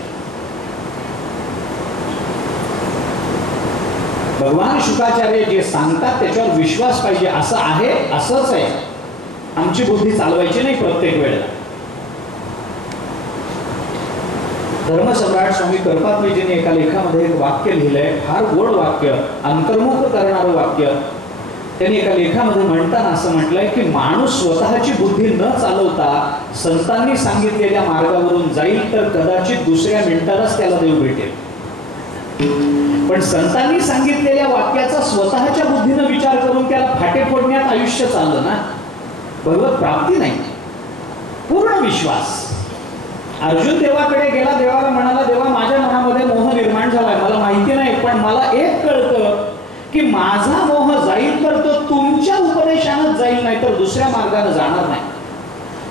भगवान शुकाचार्य जे सांगतात त्याच्यावर विश्वास पाहिजे. असं आहे, असंच आहे. आमची बुद्धी चालवायची नाही प्रत्येक वेळेला. धर्मसम्राट स्वामी करपात्रीजींनी एका लेखामध्ये एक वाक्य लिहिलंय, फार गोड वाक्य, अंतर्मुख करणारं वाक्य. त्यांनी एका लेखामध्ये म्हणताना असं म्हटलंय की माणूस स्वतःची बुद्धी न चालवता संतांनी सांगितलेल्या मार्गावरून जाईल तर कदाचित दुसऱ्या मिनिटालाच त्याला देव भेटेल. पण संतांनी सांगितलेल्या वाक्याचा स्वतःच्या बुद्धीनं विचार करून त्याला फाटे फोडण्यात आयुष्य चाललं ना, भगवत प्राप्ती नाही. पूर्ण विश्वास. अर्जुन देवाकडे गेला, देवाला म्हणाला, देवा माझ्या मनामध्ये मोह निर्माण झालाय, मला माहिती नाही, पण मला एक कळतं की माझा मोह जाईल तर तो तुमच्या उपदेशानं जाईल, नाही तर दुसऱ्या मार्गाने जाणार नाही.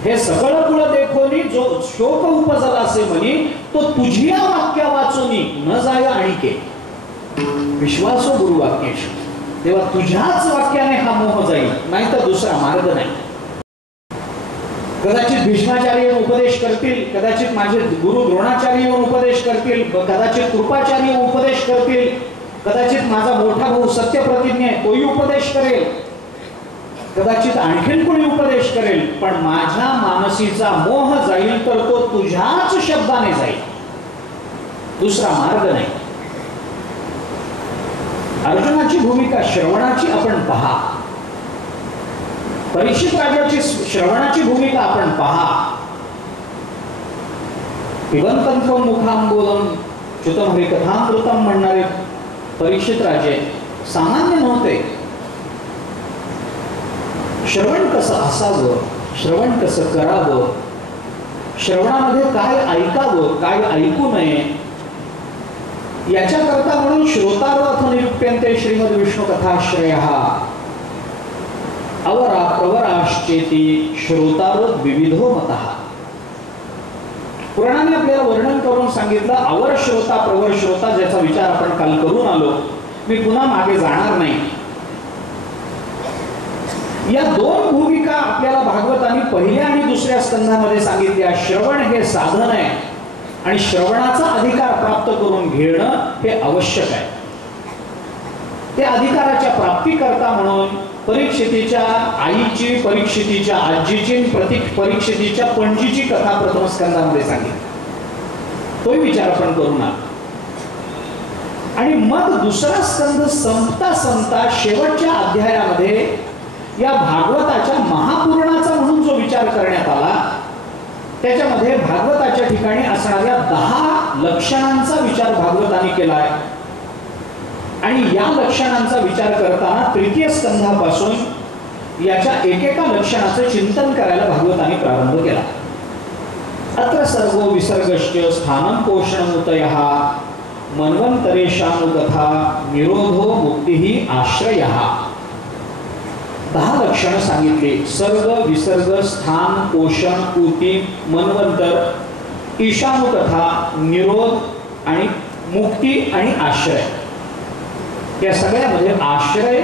हे सगळं कुळ देखोनी जो शोक उपजला असे म्हणी, तो तुझ्या वाक्या वाचूनी न जाय आणिके. विश्वासो गुरुवाक्येश. तेव्हा तुझ्याच वाक्याने हा मोह जाईल, नाही तर दुसरा मार्ग नाही. कदाचित भीष्माचार्य उपदेश करतील, कदाचित माझे गुरु द्रोणाचार्य उपदेश करतील, कदाचित कृपाचार्य उपदेश करतील, कदाचित माझा मोठा भाऊ सत्यप्रतिज्ञ तोही उपदेश करेल, कदाचित आणखीन कोणी उपदेश करेल, पण माझ्या मानसीचा मोह जाईल तर तो तुझ्याच शब्दाने जाईल, दुसरा मार्ग नाही. अर्जुनाची भूमिका श्रवणाची आपण पहा, परीक्षित राजाची श्रवणाची भूमिका आपण पहा. पिबंतंत्व मुखांबोधम च्युतम हरिकथामृतम म्हणणारे परीक्षित राजे सामान्य नव्हते. श्रवण कसं असावं, श्रवण कसं करावं, श्रवणामध्ये काय ऐकावं, काय ऐकू नये, याच्याकरता म्हणून श्रोतारथ निरुप्यन्ते श्रीमद विष्णू कथाश्रयः अवरा प्रवराश्चेती श्रोतारथ विविधो मतः. पुराणाने आपल्याला वर्णन करून सांगितलं अवर श्रोता प्रवर श्रोता, ज्याचा विचार आपण काल करून आलो. मी पुन्हा मागे जाणार नाही. या दोन भूमिका आपल्याला भागवतांनी पहिल्या आणि दुसऱ्या स्कंधामध्ये सांगितल्या. श्रवण हे साधन आहे आणि श्रवणाचा अधिकार प्राप्त करून घेणं हे आवश्यक आहे. ते अधिकाराच्या प्राप्तीकरता म्हणून परीक्षितीच्या आईची, परीक्षितीच्या आजीची, परीक्षितीच्या पणजीची कथा प्रथम स्कंधामध्ये सांगितली. तोही विचार आपण करू ना. आणि मग दुसरा स्कंध संपता संपता शेवटच्या अध्यायामध्ये या भागवताच्या महापूर्णाचा म्हणून जो विचार करण्यात आला, त्याच्यामध्ये भागवताच्या ठिकाणी असणाऱ्या 10 लक्षणांचा विचार भागवताने केलाय. आणि या लक्षणांचा विचार करताना तृतीय स्कंधापासून याच्या एकेका लक्षणाचं चिंतन करायला भागवताने प्रारंभ केला. अत्र सर्वो विसर्गश्च स्थानं पोषणमुतयः मन्वंतरेषानुकथा निरोधो मुक्तिही आश्रयः. 10 लक्षणं सांगितली. सर्ग, विसर्ग, स्थान, पोषण, पूती, मन्वंतर, ईशानुकथा, निरोध आणि मुक्ती आणि आश्रय. या सगळ्यामध्ये आश्रय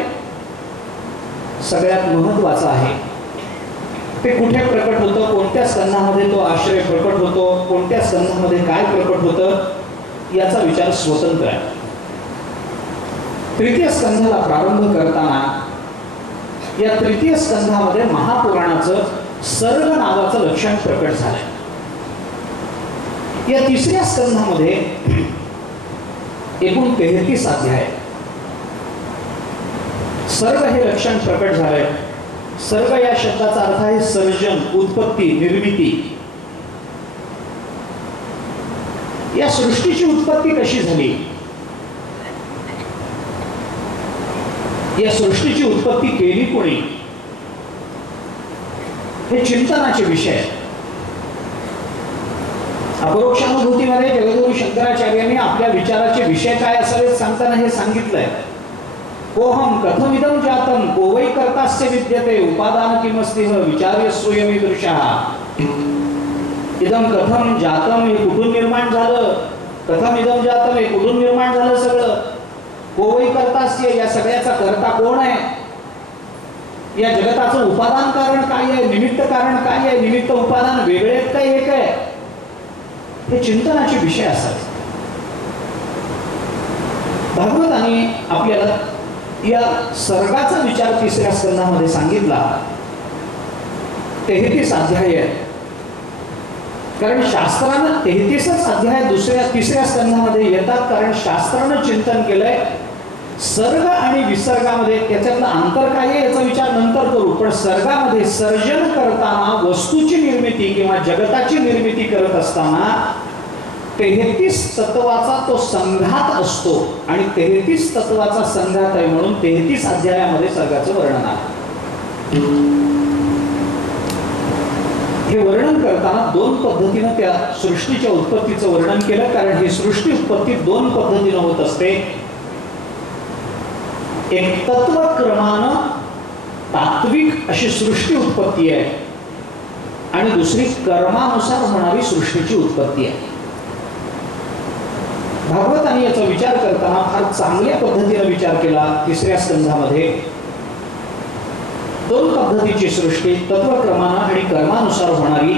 सगळ्यात महत्वाचा आहे. ते कुठे प्रकट होतं, कोणत्या स्कंधामध्ये तो आश्रय प्रकट होतो, कोणत्या स्कंधामध्ये काय प्रकट होतं, याचा विचार स्वतंत्र आहे. तृतीय स्कंधाला प्रारंभ करताना या तृतीय स्कंधामध्ये महापुराणाचं सर्ग नावाचं लक्षण प्रकट झालंय. या तिसऱ्या स्कंधामध्ये एकूण 33 अध्याय. सर्ग हे लक्षण प्रकट झालंय. सर्ग या शब्दाचा अर्थ आहे सर्जन, उत्पत्ती, निर्मिती. या सृष्टीची उत्पत्ती कशी झाली, या सृष्टीची उत्पत्ती केली कोणी, हे चिंतनाचे विषय आहेत. अपरोक्षानुभूतीमध्ये जगद्गुरु शंकराचार्यांनी आपल्या विचाराचे विषय काय असावेत सांगताना हे सांगितलंय. कोहम कथमिदं जातं को वै कर्तास्य विद्यते उपादान किमस्तिह विचार्यस्वयमीदृशः. इदं कथम जातं, हे कुठून निर्माण झालं, कथम इदं जातं, हे कुठून निर्माण झालं सगळं, को वै कर्तास्य, या सगळ्याचा कर्ता कोण आहे, या जगताचं उपादान कारण काय आहे, निमित्त कारण काय आहे, निमित्त उपादान वेगळे आहेत का एक आहे, हे चिंतनाचे विषय असतात. भागवताने आपल्याला या सर्गाचा विचार तिसऱ्या स्कंधामध्ये सांगितला. 33 अध्याय आहेत. कारण शास्त्रानं 33च अध्याय तिसऱ्या स्कंधामध्ये येतात. कारण शास्त्रानं चिंतन केलंय सर्ग आणि विसर्गामध्ये. त्याच्यातलं अंतर काय आहे याचा विचार नंतर करू, पण सर्गामध्ये सर्जन करताना, वस्तूची निर्मिती किंवा जगताची निर्मिती करत असताना 33 तत्वाचा तो संघात असतो आणि 33 तत्वाचा संघात आहे म्हणून 33 अध्यायामध्ये सर्गाचं वर्णन आहे. हे वर्णन करताना दोन पद्धतीनं त्या सृष्टीच्या उत्पत्तीचं वर्णन केलं, कारण ही सृष्टी उत्पत्ती दोन पद्धतीनं होत असते. एक तत्वक्रमानं तात्विक अशी सृष्टी उत्पत्ती आहे आणि दुसरी कर्मानुसार होणारी सृष्टीची उत्पत्ती आहे. भागवतांनी याचा विचार करताना फार चांगल्या पद्धतीने विचार केला. 3ऱ्या स्कंधामध्ये दोन पद्धतीची सृष्टी, तत्वक्रमानं आणि कर्मानुसार होणारी.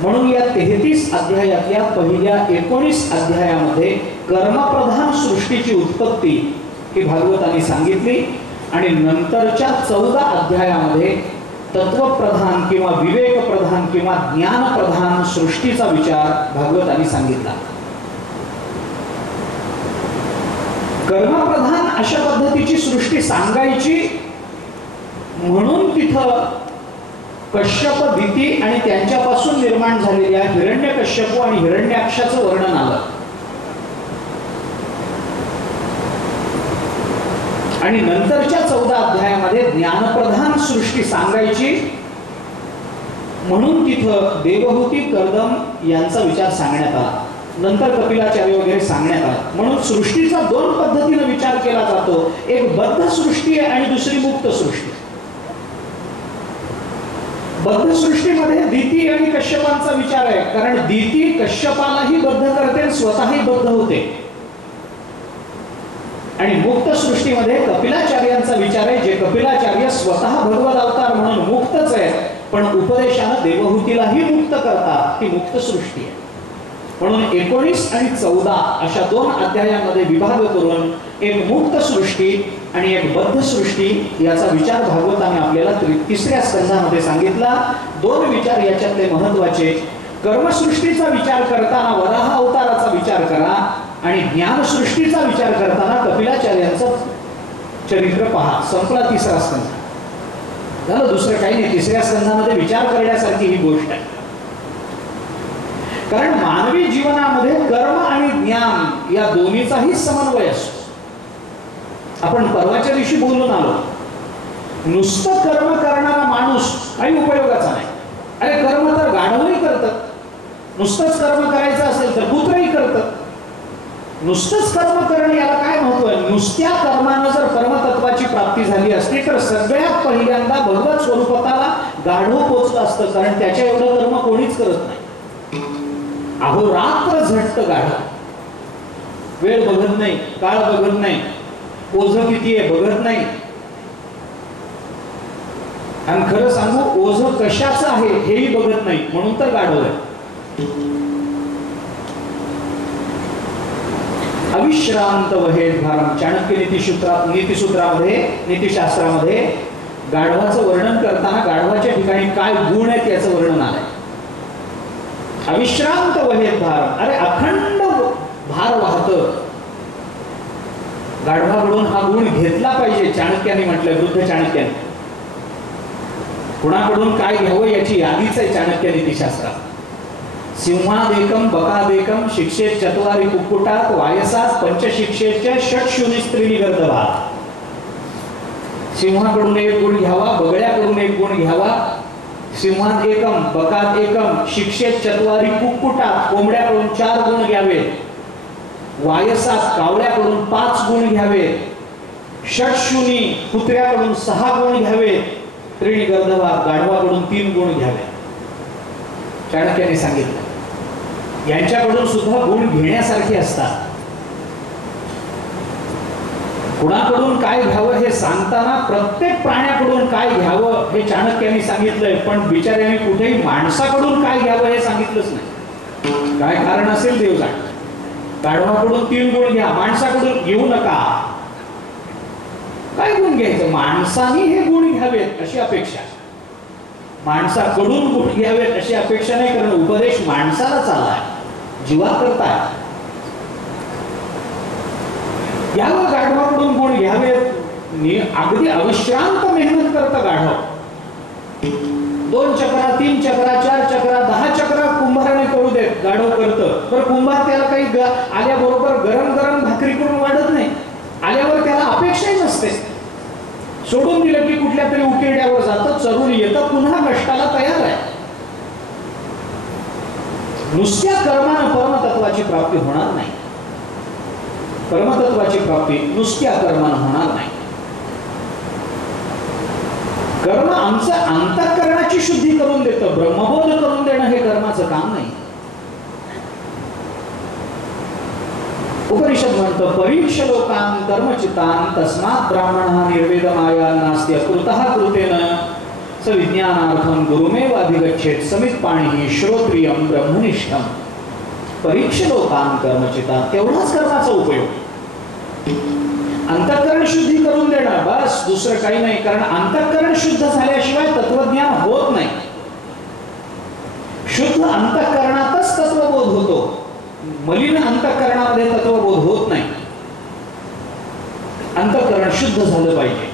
म्हणून या 33 अध्यायातल्या पहिल्या 19 अध्यायामध्ये कर्मप्रधान सृष्टीची उत्पत्ती ही भागवतांनी सांगितली आणि नंतरच्या 14 अध्यायामध्ये तत्वप्रधान किंवा विवेकप्रधान किंवा ज्ञानप्रधान सृष्टीचा विचार भागवतांनी सांगितला. कर्मप्रधान अशा पद्धतीची सृष्टी सांगायची म्हणून तिथं कश्यप, दिती आणि त्यांच्यापासून निर्माण झालेल्या हिरण्यकश्यप आणि हिरण्याक्षाचं वर्णन आलं. आणि नंतरच्या 14 अध्यायामध्ये ज्ञानप्रधान सृष्टी सांगायची म्हणून तिथं देवहूती, कर्दम यांचा विचार सांगण्यात आला. नंतर कपिलाचार्य वगैरे सांगण्यात आला. म्हणून सृष्टीचा दोन पद्धतीने विचार केला जातो. एक बद्ध सृष्टी आहे आणि दुसरी मुक्त सृष्टी. बद्ध सृष्टीमध्ये दिती आणि कश्यपांचा विचार आहे, कारण दिती कश्यपालाही बद्ध करते, स्वतःही बद्ध होते. आणि मुक्त सृष्टीमध्ये कपिलाचार्यांचा विचार आहे, जे कपिलाचार्य स्वतः भगवत अवतार म्हणून मुक्तच आहे, पण उपदेशानं देवहूतीलाही मुक्त करतात. ती मुक्त सृष्टी आहे. म्हणून 19 आणि 14 अशा दोन अध्यायांमध्ये विभाग करून एक मुक्त सृष्टी आणि एक बद्ध सृष्टी याचा विचार भागवताने आपल्याला 3ऱ्या स्कंधामध्ये सांगितला. दोन विचार याच्यातले महत्वाचे. कर्मसृष्टीचा विचार करताना वराह अवताराचा विचार करा आणि ज्ञानसृष्टीचा विचार करताना कपिलाचार्यांचं चरित्र पहा. संपला 3रा स्कंध. झालं, दुसरं काही नाही. 3ऱ्या स्कंधामध्ये विचार करण्यासारखी ही गोष्ट आहे. कारण मानवी जीवनामध्ये कर्म आणि ज्ञान या दोन्हीचाही समन्वय असतो. आपण परवाच्या दिवशी बोलून आलो, नुसतं कर्म करणारा माणूस काही उपयोगाचा नाही. अरे कर्म तर गाढवही करतात. नुसतंच कर्म करायचं असेल तर पुत्रही करतात. नुसतंच कर्म करणे याला काय महत्व आहे? नुसत्या कर्मानं जर परमतत्वाची प्राप्ती झाली असती तर सगळ्यात पहिल्यांदा भगवत स्वरूपाला गाढव पोचलं असतं, कारण त्याच्या एवढं कर्म कोणीच करत नाही. अहोरात्र झटत गाढव, वेळ बघत नाही, काळ बघत नाही, ओझं किती आहे बघत नाही. आणि खरं सांगू, ओझं कशाचं आहे हेही बघत नाही, म्हणून तर गाढव आहे. अविश्रांत वहेत भारम. चाणक्य नीतिसूत्रामध्ये, नीतिशास्त्रामध्ये गाढवाचं वर्णन करताना गाढवाच्या ठिकाणी काय गुण आहेत याचं वर्णन आलंय. अविश्रांत वहेत भारम. अरे अखंड भार वाहत. गाढवाकडून हा गुण घेतला पाहिजे. चाणक्याने म्हटलंय, वृद्ध चाणक्याने. कुणाकडून काय घ्यावं याची यादीच आहे चाणक्य नीतिशास्त्रात. सिंहादेकम बकादेकम शिक्षेत चत्वारी कुक्कुटात वायसात पंचशिक्षेच्या षट्शूनी स्त्रीनी गर्दभात. सिंहाकडून एक गुण घ्यावा, बगळ्याकडून एक गुण घ्यावा. सिंहात एकम, बकात एकम, शिक्षेत चत्वारी कुक्कुटात कोंबड्याकडून 4 गुण घ्यावे. वायसात कावळ्याकडून 5 गुण घ्यावे. षट्शूनी कुत्र्याकडून 6 गुण घ्यावे. त्रीणी गर्दभात गाढवाकडून 3 गुण घ्यावे. चाणक्याने सांगितलं. यांच्याकडून सुद्धा गुण घेण्यासारखे असतात. कुणाकडून काय घ्यावं हे सांगताना प्रत्येक प्राण्याकडून काय घ्यावं हे चाणक्याने सांगितलंय, पण बिचाऱ्याने कुठेही माणसाकडून काय घ्यावं हे सांगितलंच नाही. काय कारण असेल देव जाणे. गाढवाकडून 3 गुण घ्या, माणसाकडून घेऊ नका. काय गुण घ्यायचं? माणसाने हे गुण घ्यावेत अशी अपेक्षा. माणसाकडून गुण घ्यावेत अशी अपेक्षा नाही, कारण उपदेश माणसाला चाललाय, जीवा करताय. यावर गाढवाकडून गुण घ्यावेत. अगदी अविश्रांत मेहनत करतं गाढव. 2 चक्रा, 3 चक्रा, 4 चक्रा, 10 चक्रा कुंभाराने करू देत, गाढव करतं. तर कुंभार त्याला काही आल्याबरोबर गरम गरम भाकरी करून वाढत नाही. आल्यावर त्याला अपेक्षाही नसते. सोडून दिलं की कुठल्या तरी उकिरड्यावर जातं, चरून येतं, पुन्हा कष्टाला तयार आहे. नुसत्या कर्मानं परमतत्वाची प्राप्ती होणार नाही. परमतत्वाची प्राप्ती नुसत्या कर्मानं होणार नाही. कर्म आमचं अंतःकरणाची शुद्धी करून देतं. ब्रह्मबोध करून देणं हे कर्माचं काम नाही. उपनिषद म्हणतं परीक्ष लोकान कर्मचितान तस्मात् ब्राह्मणः निर्वेदमाया नास्ति अकृतः कृतेन स विज्ञानार्थम गुरुमेव अधिगच्छेत समित पाणिः श्रोत्रियम ब्रह्मनिष्ठम. परीक्ष लोकान कर्मचितान, तेवढाच कर्माचा उपयोग. अंतःकरण शुद्धी करून देणार, बस, दुसरं काही नाही. कारण अंतःकरण शुद्ध झाल्याशिवाय तत्वज्ञान होत नाही. शुद्ध अंतःकरणातच तत्वबोध होतो. मलिन अंतःकरणामध्ये तत्वबोध होत नाही. अंतःकरण शुद्ध झालं पाहिजे.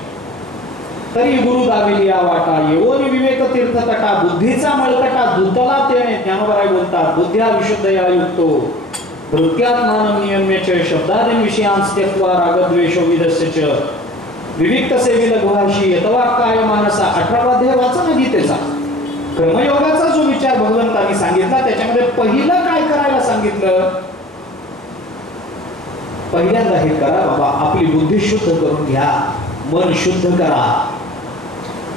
तरी गुरु दाविली या वाटा येवोनी विवेक तीर्थ तटा बुद्धीचा मळकटा दुतला तेने. ज्ञानोबराय बोलतात बुद्ध्या विशुद्धया युक्तो वृत्त्यात्मानं नियम्य शब्दादीन विषयांस त्यक्त्वा रागद्वेषो विदस्य च विविक्त सेविल गुहाशी यतवाक्काय मानसा. 18 अध्याय वाचा ना गीतेचा. कर्मयोगाचा जो विचार भगवंतांनी सांगितला त्याच्यामध्ये पहिलं काय करायला सांगितलं? पहिल्यांदा हे करा बाबा, आपली बुद्धी शुद्ध करून घ्या, मन शुद्ध करा.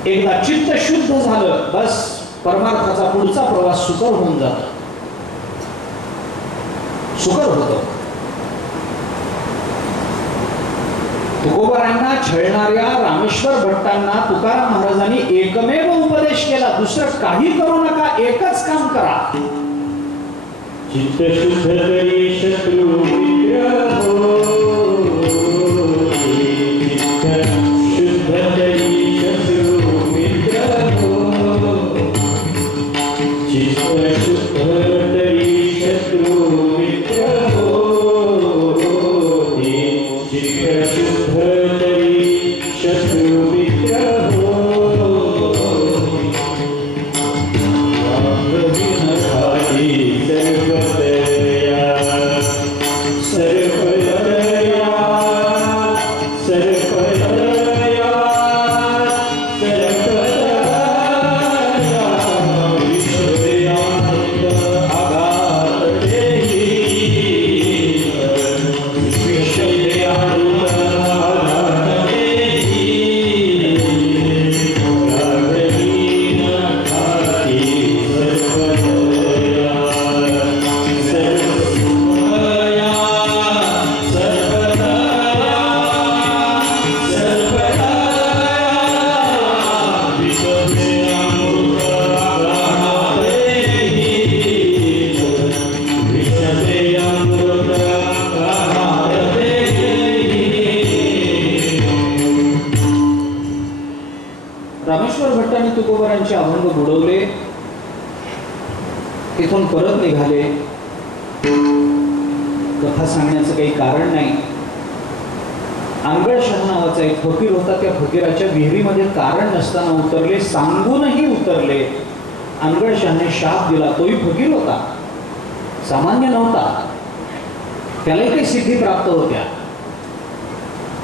एकदा चित्त शुद्ध झालं, बस परमार्थाचा पुढचा प्रवास सुकर होऊन जातो. सुकर होतो. तुकोबारांना छळणाऱ्या रामेश्वर भट्टांना तुकाराम महाराजांनी एकमेव उपदेश केला, दुसरं काही करू नका, एकच काम करा. चित्त शुद्ध तरी शत्रु मित्र हो, चित्त शुद्ध तरी शत्रु मित्र हो, चित्त शुद्ध तरी शत्रु मित्र हो, चित्त शुद्ध तरी शत्रु मित्र हो. तुकोबारांचे अभंग बुडवले, तिथून परत निघाले. कथा सांगण्याचं काही कारण नाही. अंगळ शहा नावाचा एक फकीर होता. त्या फकीराच्या विहिरीमध्ये कारण नसताना उतरले, सांगूनही उतरले. अंगळ शहाने शाप दिला. तोही फकीर होता, सामान्य नव्हता. त्यालाही काही सिद्धी प्राप्त होत्या,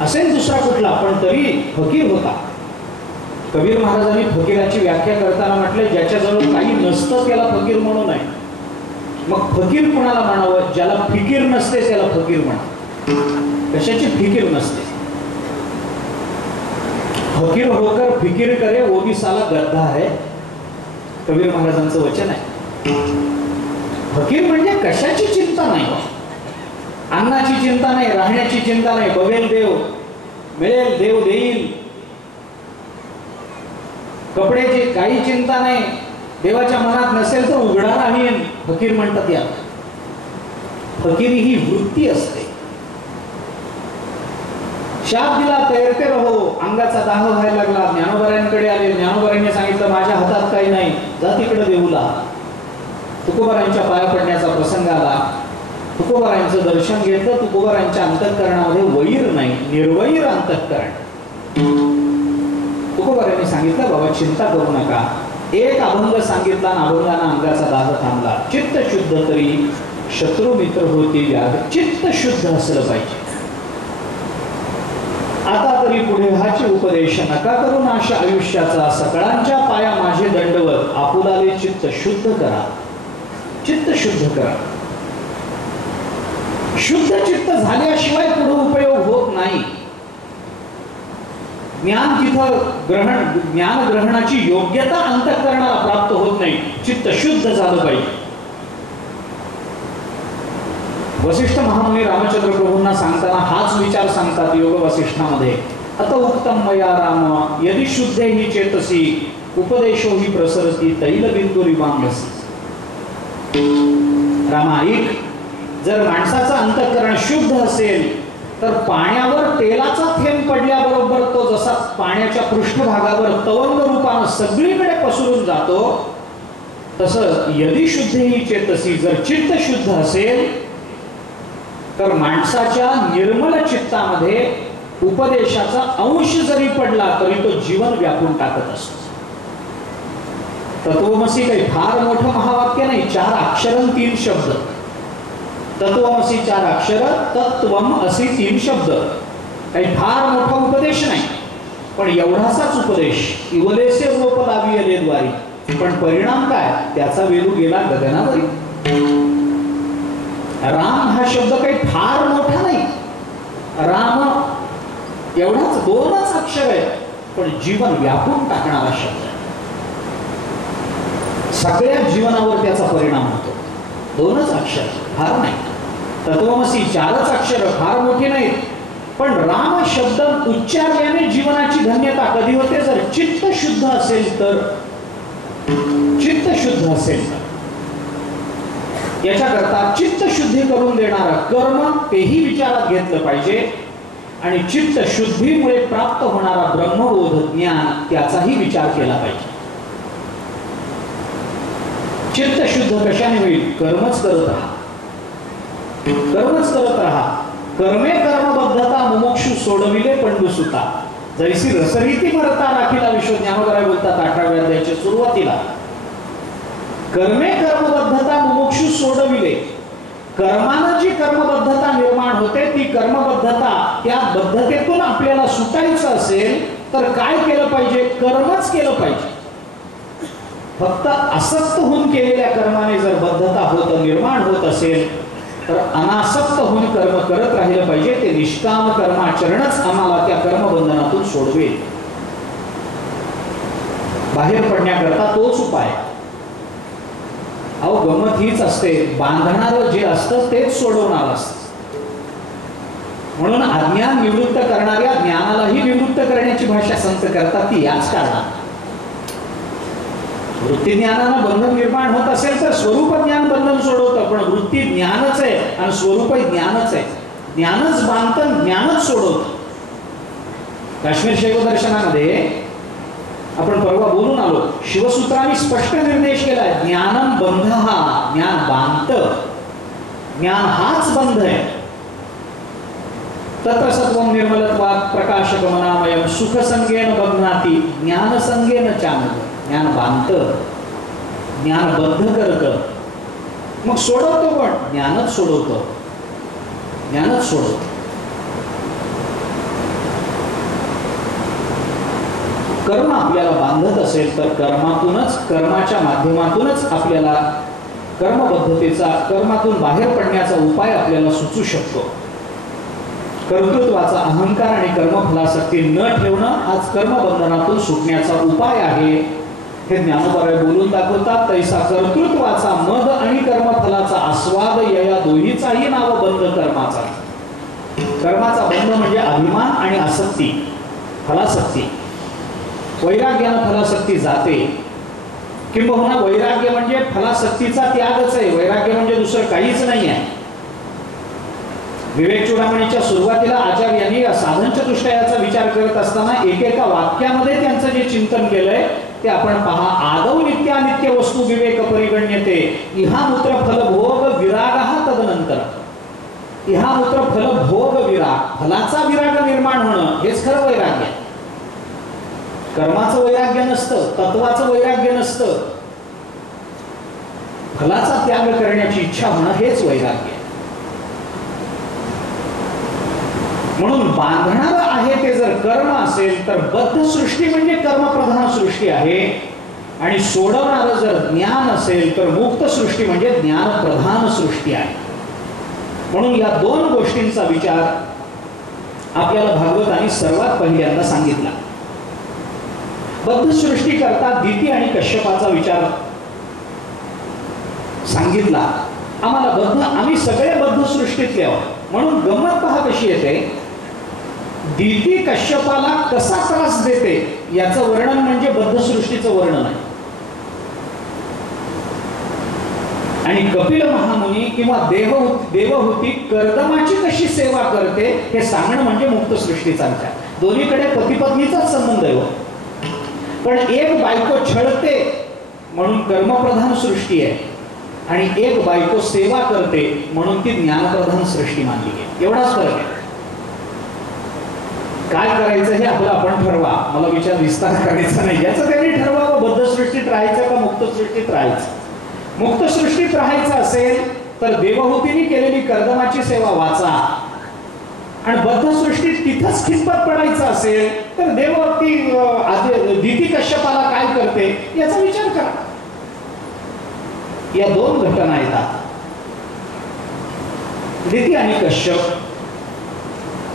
असेल दुसरा कुठला, पण तरी फकीर होता. कबीर महाराजांनी फकीराची व्याख्या करताना म्हटले, ज्याच्याजवळ काही नसतं त्याला फकीर म्हणू नये. मग फकीर कोणाला म्हणावं? ज्याला फिकीर नसते त्याला फकीर म्हणा. कशाची फिकीर नसते. फकीर होकर फिकीर करे वो भी साला गद्दा है, कबीर महाराजांचं वचन आहे. फकीर म्हणजे कशाची चिंता नाही. अन्नाची चिंता नाही, राहण्याची चिंता नाही. बघेल देव, मिळेल देव देईल. कपड्याची काही चिंता नाही. देवाच्या मनात नसेल तर उघडा राहील. फकीर म्हणतात याला. फकीरी ही वृत्ती असते. शाप दिला तैरते रहो. अंगाचा दाह व्हायला लागला. ज्ञानोबारांकडे आले. ज्ञानोबारांनी सांगितलं माझ्या हातात काही नाही, जा तिकडे देऊला. तुकोबारांच्या पाया पडण्याचा प्रसंग आला. तुकोबारांचं दर्शन घेतलं. तुकोबारांच्या अंतःकरणामध्ये वैर नाही, निर्वैर अंतःकरण. तुकोबारांनी सांगितलं बाबा चिंता करू नका. एक अभंग सांगितला, अभंगाने अंगाचा दाह थांबला. चित्त शुद्ध तरी शत्रू मित्र होती व्याध, चित्त शुद्ध असलं पाहिजे. आता तरी पुढे हाची उपदेश नका करून अशा आयुष्याचा, सकळांच्या पाया माझे दंडवत, आपुलाले चित्त शुद्ध करा. चित्त शुद्ध करा. शुद्ध चित्त झाल्याशिवाय पुढे उपयोग होत नाही. ज्ञान तिथं ज्ञान ग्रहणाची योग्यता अंतःकरणाला प्राप्त होत नाही. चित्त शुद्ध झालं पाहिजे. वसिष्ठ महामुनी रामचंद्र प्रभूंना सांगताना हाच विचार सांगतात योग वसिष्ठामध्ये. अत उक्तम मया राम यदि शुद्धे हि चेतसी उपदेशो हि प्रसरती तैलबिंदुरिवांगसी. रामा ऐक, जर माणसाचं अंतःकरण शुद्ध असेल तर पाण्यावर तेलाचा थेंब पडल्याबरोबर तो जसा पाण्याच्या पृष्ठभागावर तवंग रूपानं सगळीकडे पसरून जातो, तसं यदि शुद्धे हि चेतसी, जर चित्त शुद्ध असेल तर माणसाच्या निर्मल चित्तामध्ये उपदेशाचा अंश जरी पडला तरी तो जीवन व्यापून टाकत असतो. तत्वमसी काही फार मोठं महावाक्य नाही, 4 अक्षर 3 शब्द. तत्वमसी 4 अक्षर, तत्वम असी 3 शब्द. काही फार मोठा उपदेश नाही, पण एवढासाच उपदेश. इवलेसे रोप लावी अले द्वारी, पण परिणाम काय, त्याचा वेलू गेला गगनावरी. राम हा शब्द काही फार मोठा नाही. राम एवढाच 2च अक्षर आहे, पण जीवन व्यापून टाकणारा शब्द आहे. सगळ्या जीवनावर त्याचा परिणाम होतो. 2च अक्षर, फार नाही. तत्वमसी 4च अक्षर, फार मोठी नाहीत, पण राम शब्द उच्चारल्याने जीवनाची धन्यता कधी होते, जर चित्त शुद्ध असेल तर. चित्त शुद्ध असेल तर याच्याकरता चित्त शुद्धी करून देणारा कर्म तेही विचारात घेतलं पाहिजे, आणि चित्त शुद्धीमुळे प्राप्त होणारा ब्रह्मबोध ज्ञान त्याचाही विचार केला पाहिजे. चित्त शुद्ध कशाने होईल, कर्मच करत राहा. कर्मच करत राहा. कर्मे कर्मबद्धता मुमुक्षु सोडविले पंडुसुता, जैसी रसरीती मरता राखीला विश्व ज्ञानोबराय बोलतात 18व्या अध्यायाच्या सुरुवातीला. कर्मे कर्मबद्धता मुमुक्षु सोडविले. कर्मानं जी कर्मबद्धता निर्माण होते, ती कर्मबद्धता, त्या बद्धतेतून आपल्याला सुटायचं असेल तर काय केलं पाहिजे, कर्मच केलं पाहिजे. फक्त आसक्त होऊन केलेल्या कर्माने जर बद्धता निर्माण होत असेल तर अनासक्त होऊन कर्म करत राहिलं पाहिजे. ते निष्काम कर्माचरणच आम्हाला त्या कर्मबंधनातून सोडवेल. बाहेर पडण्याकरता तोच उपाय. अहो गंमत हीच असते, बांधणारं जे असतं तेच सोडवणार असतं. म्हणून अज्ञान निवृत्त करणाऱ्या ज्ञानालाही निवृत्त करण्याची भाषा संत करतात ती याच कारणात. वृत्ती ज्ञानानं बंधन निर्माण होत असेल तर स्वरूप ज्ञान बंधन सोडवतं, पण वृत्ती ज्ञानच आहे आणि स्वरूप ज्ञानच आहे. ज्ञानच बांधतं, ज्ञानच सोडवतं. काश्मीर शैव दर्शनामध्ये आपण परवा बोलून आलो, शिवसूत्रांनी स्पष्ट निर्देश केलाय, ज्ञानम बंध हा, ज्ञान बांधतं, ज्ञान हाच बंध आहे. तत्र सत्वम निर्मलत्वात् प्रकाशगमनामयम सुखसंगेन बध्नाति ज्ञानसंगेन चानद. ज्ञान बांधतं, ज्ञान बद्ध करतं. मग सोडवतो पण ज्ञानच सोडवतं, ज्ञानच सोडवतं. कर्म आपल्याला बांधत असेल तर कर्मातूनच, कर्माच्या माध्यमातूनच आपल्याला कर्मबद्धतेचा, कर्मातून बाहेर पडण्याचा उपाय आपल्याला सुचू शकतो. कर्तृत्वाचा अहंकार आणि कर्मफलासक्ती न ठेवणं हाच कर्मबंधनातून सुटण्याचा उपाय आहे. हे ज्ञानोबराय बोलून दाखवतात. तैसा कर्तृत्वाचा मद आणि कर्मफलाचा आस्वाद या दोन्हीचाही नाव बंध कर्माचा. कर्माचा बंध म्हणजे अभिमान आणि आसक्ती, फलासक्ती. वैराग्यानं फलासक्ती जाते, किंबहुना वैराग्य म्हणजे फलासक्तीचा त्यागच आहे. वैराग्य म्हणजे दुसरं काहीच नाही आहे. विवेक चूडामणीच्या सुरुवातीला आचार्यांनी साधन चतुष्टयाचा विचार करत असताना एकेका वाक्यामध्ये त्यांचं जे चिंतन केलंय ते आपण पहा. आदौ नित्यानित्य वस्तू विवेक परिगण्यते इहामुत्र फल भोग विरागः तदनंतर. इहामुत्र फल भोग विराग, फलाचा विराग निर्माण होणं हेच खरं वैराग्य. कर्माचं वैराग्य नसतं, तत्वाचं वैराग्य नसतं. फलाचा त्याग करण्याची इच्छा होणं हेच वैराग्य. म्हणून बांधणारं आहे ते जर कर्म असेल तर बद्ध सृष्टी म्हणजे कर्मप्रधान सृष्टी आहे, आणि सोडवणारं जर ज्ञान असेल तर मुक्त सृष्टी म्हणजे ज्ञानप्रधान सृष्टी आहे. म्हणून या दोन गोष्टींचा विचार आपल्याला भागवताने सर्वात पहिल्यांदा सांगितला. बद्ध सृष्टी करता दिती आणि कश्यपाचा विचार सांगितला. आम्हाला बद्ध, आम्ही सगळे बद्ध सृष्टीतले आहोत. म्हणून गंमत पहा कशी येते. दिती कश्यपाला कसा त्रास देते याचं वर्णन म्हणजे बद्ध सृष्टीचं वर्णन आहे. आणि कपिल महामुनी किंवा देवहूती कर्दमाची कशी सेवा करते हे सांगणं म्हणजे मुक्त सृष्टीचा विचार. दोन्हीकडे पती पत्नीचाच संबंध आहे. पण एक बायको छळते म्हणून कर्मप्रधान सृष्टी आहे, आणि एक बायको सेवा करते म्हणून ती ज्ञानप्रधान सृष्टी मानली गेली. एवढाच फरक आहे. काय करायचं हे आपलं आपण ठरवा, मला विचार विस्तार करायचा नाही. याचं त्यांनी ठरवावं. बद्ध सृष्टीत राहायचं का मुक्त सृष्टीत राहायचं. मुक्त सृष्टीत राहायचं असेल तर देवहूतीने केलेली कर्दमाची सेवा वाचा, आणि बद्ध सृष्टीत तिथंच खितपत पडायचं असेल तर देवहूती दिती कश्यपाला काय करते याचा विचार करा. या दोन घटना येतात. दिती आणि कश्यप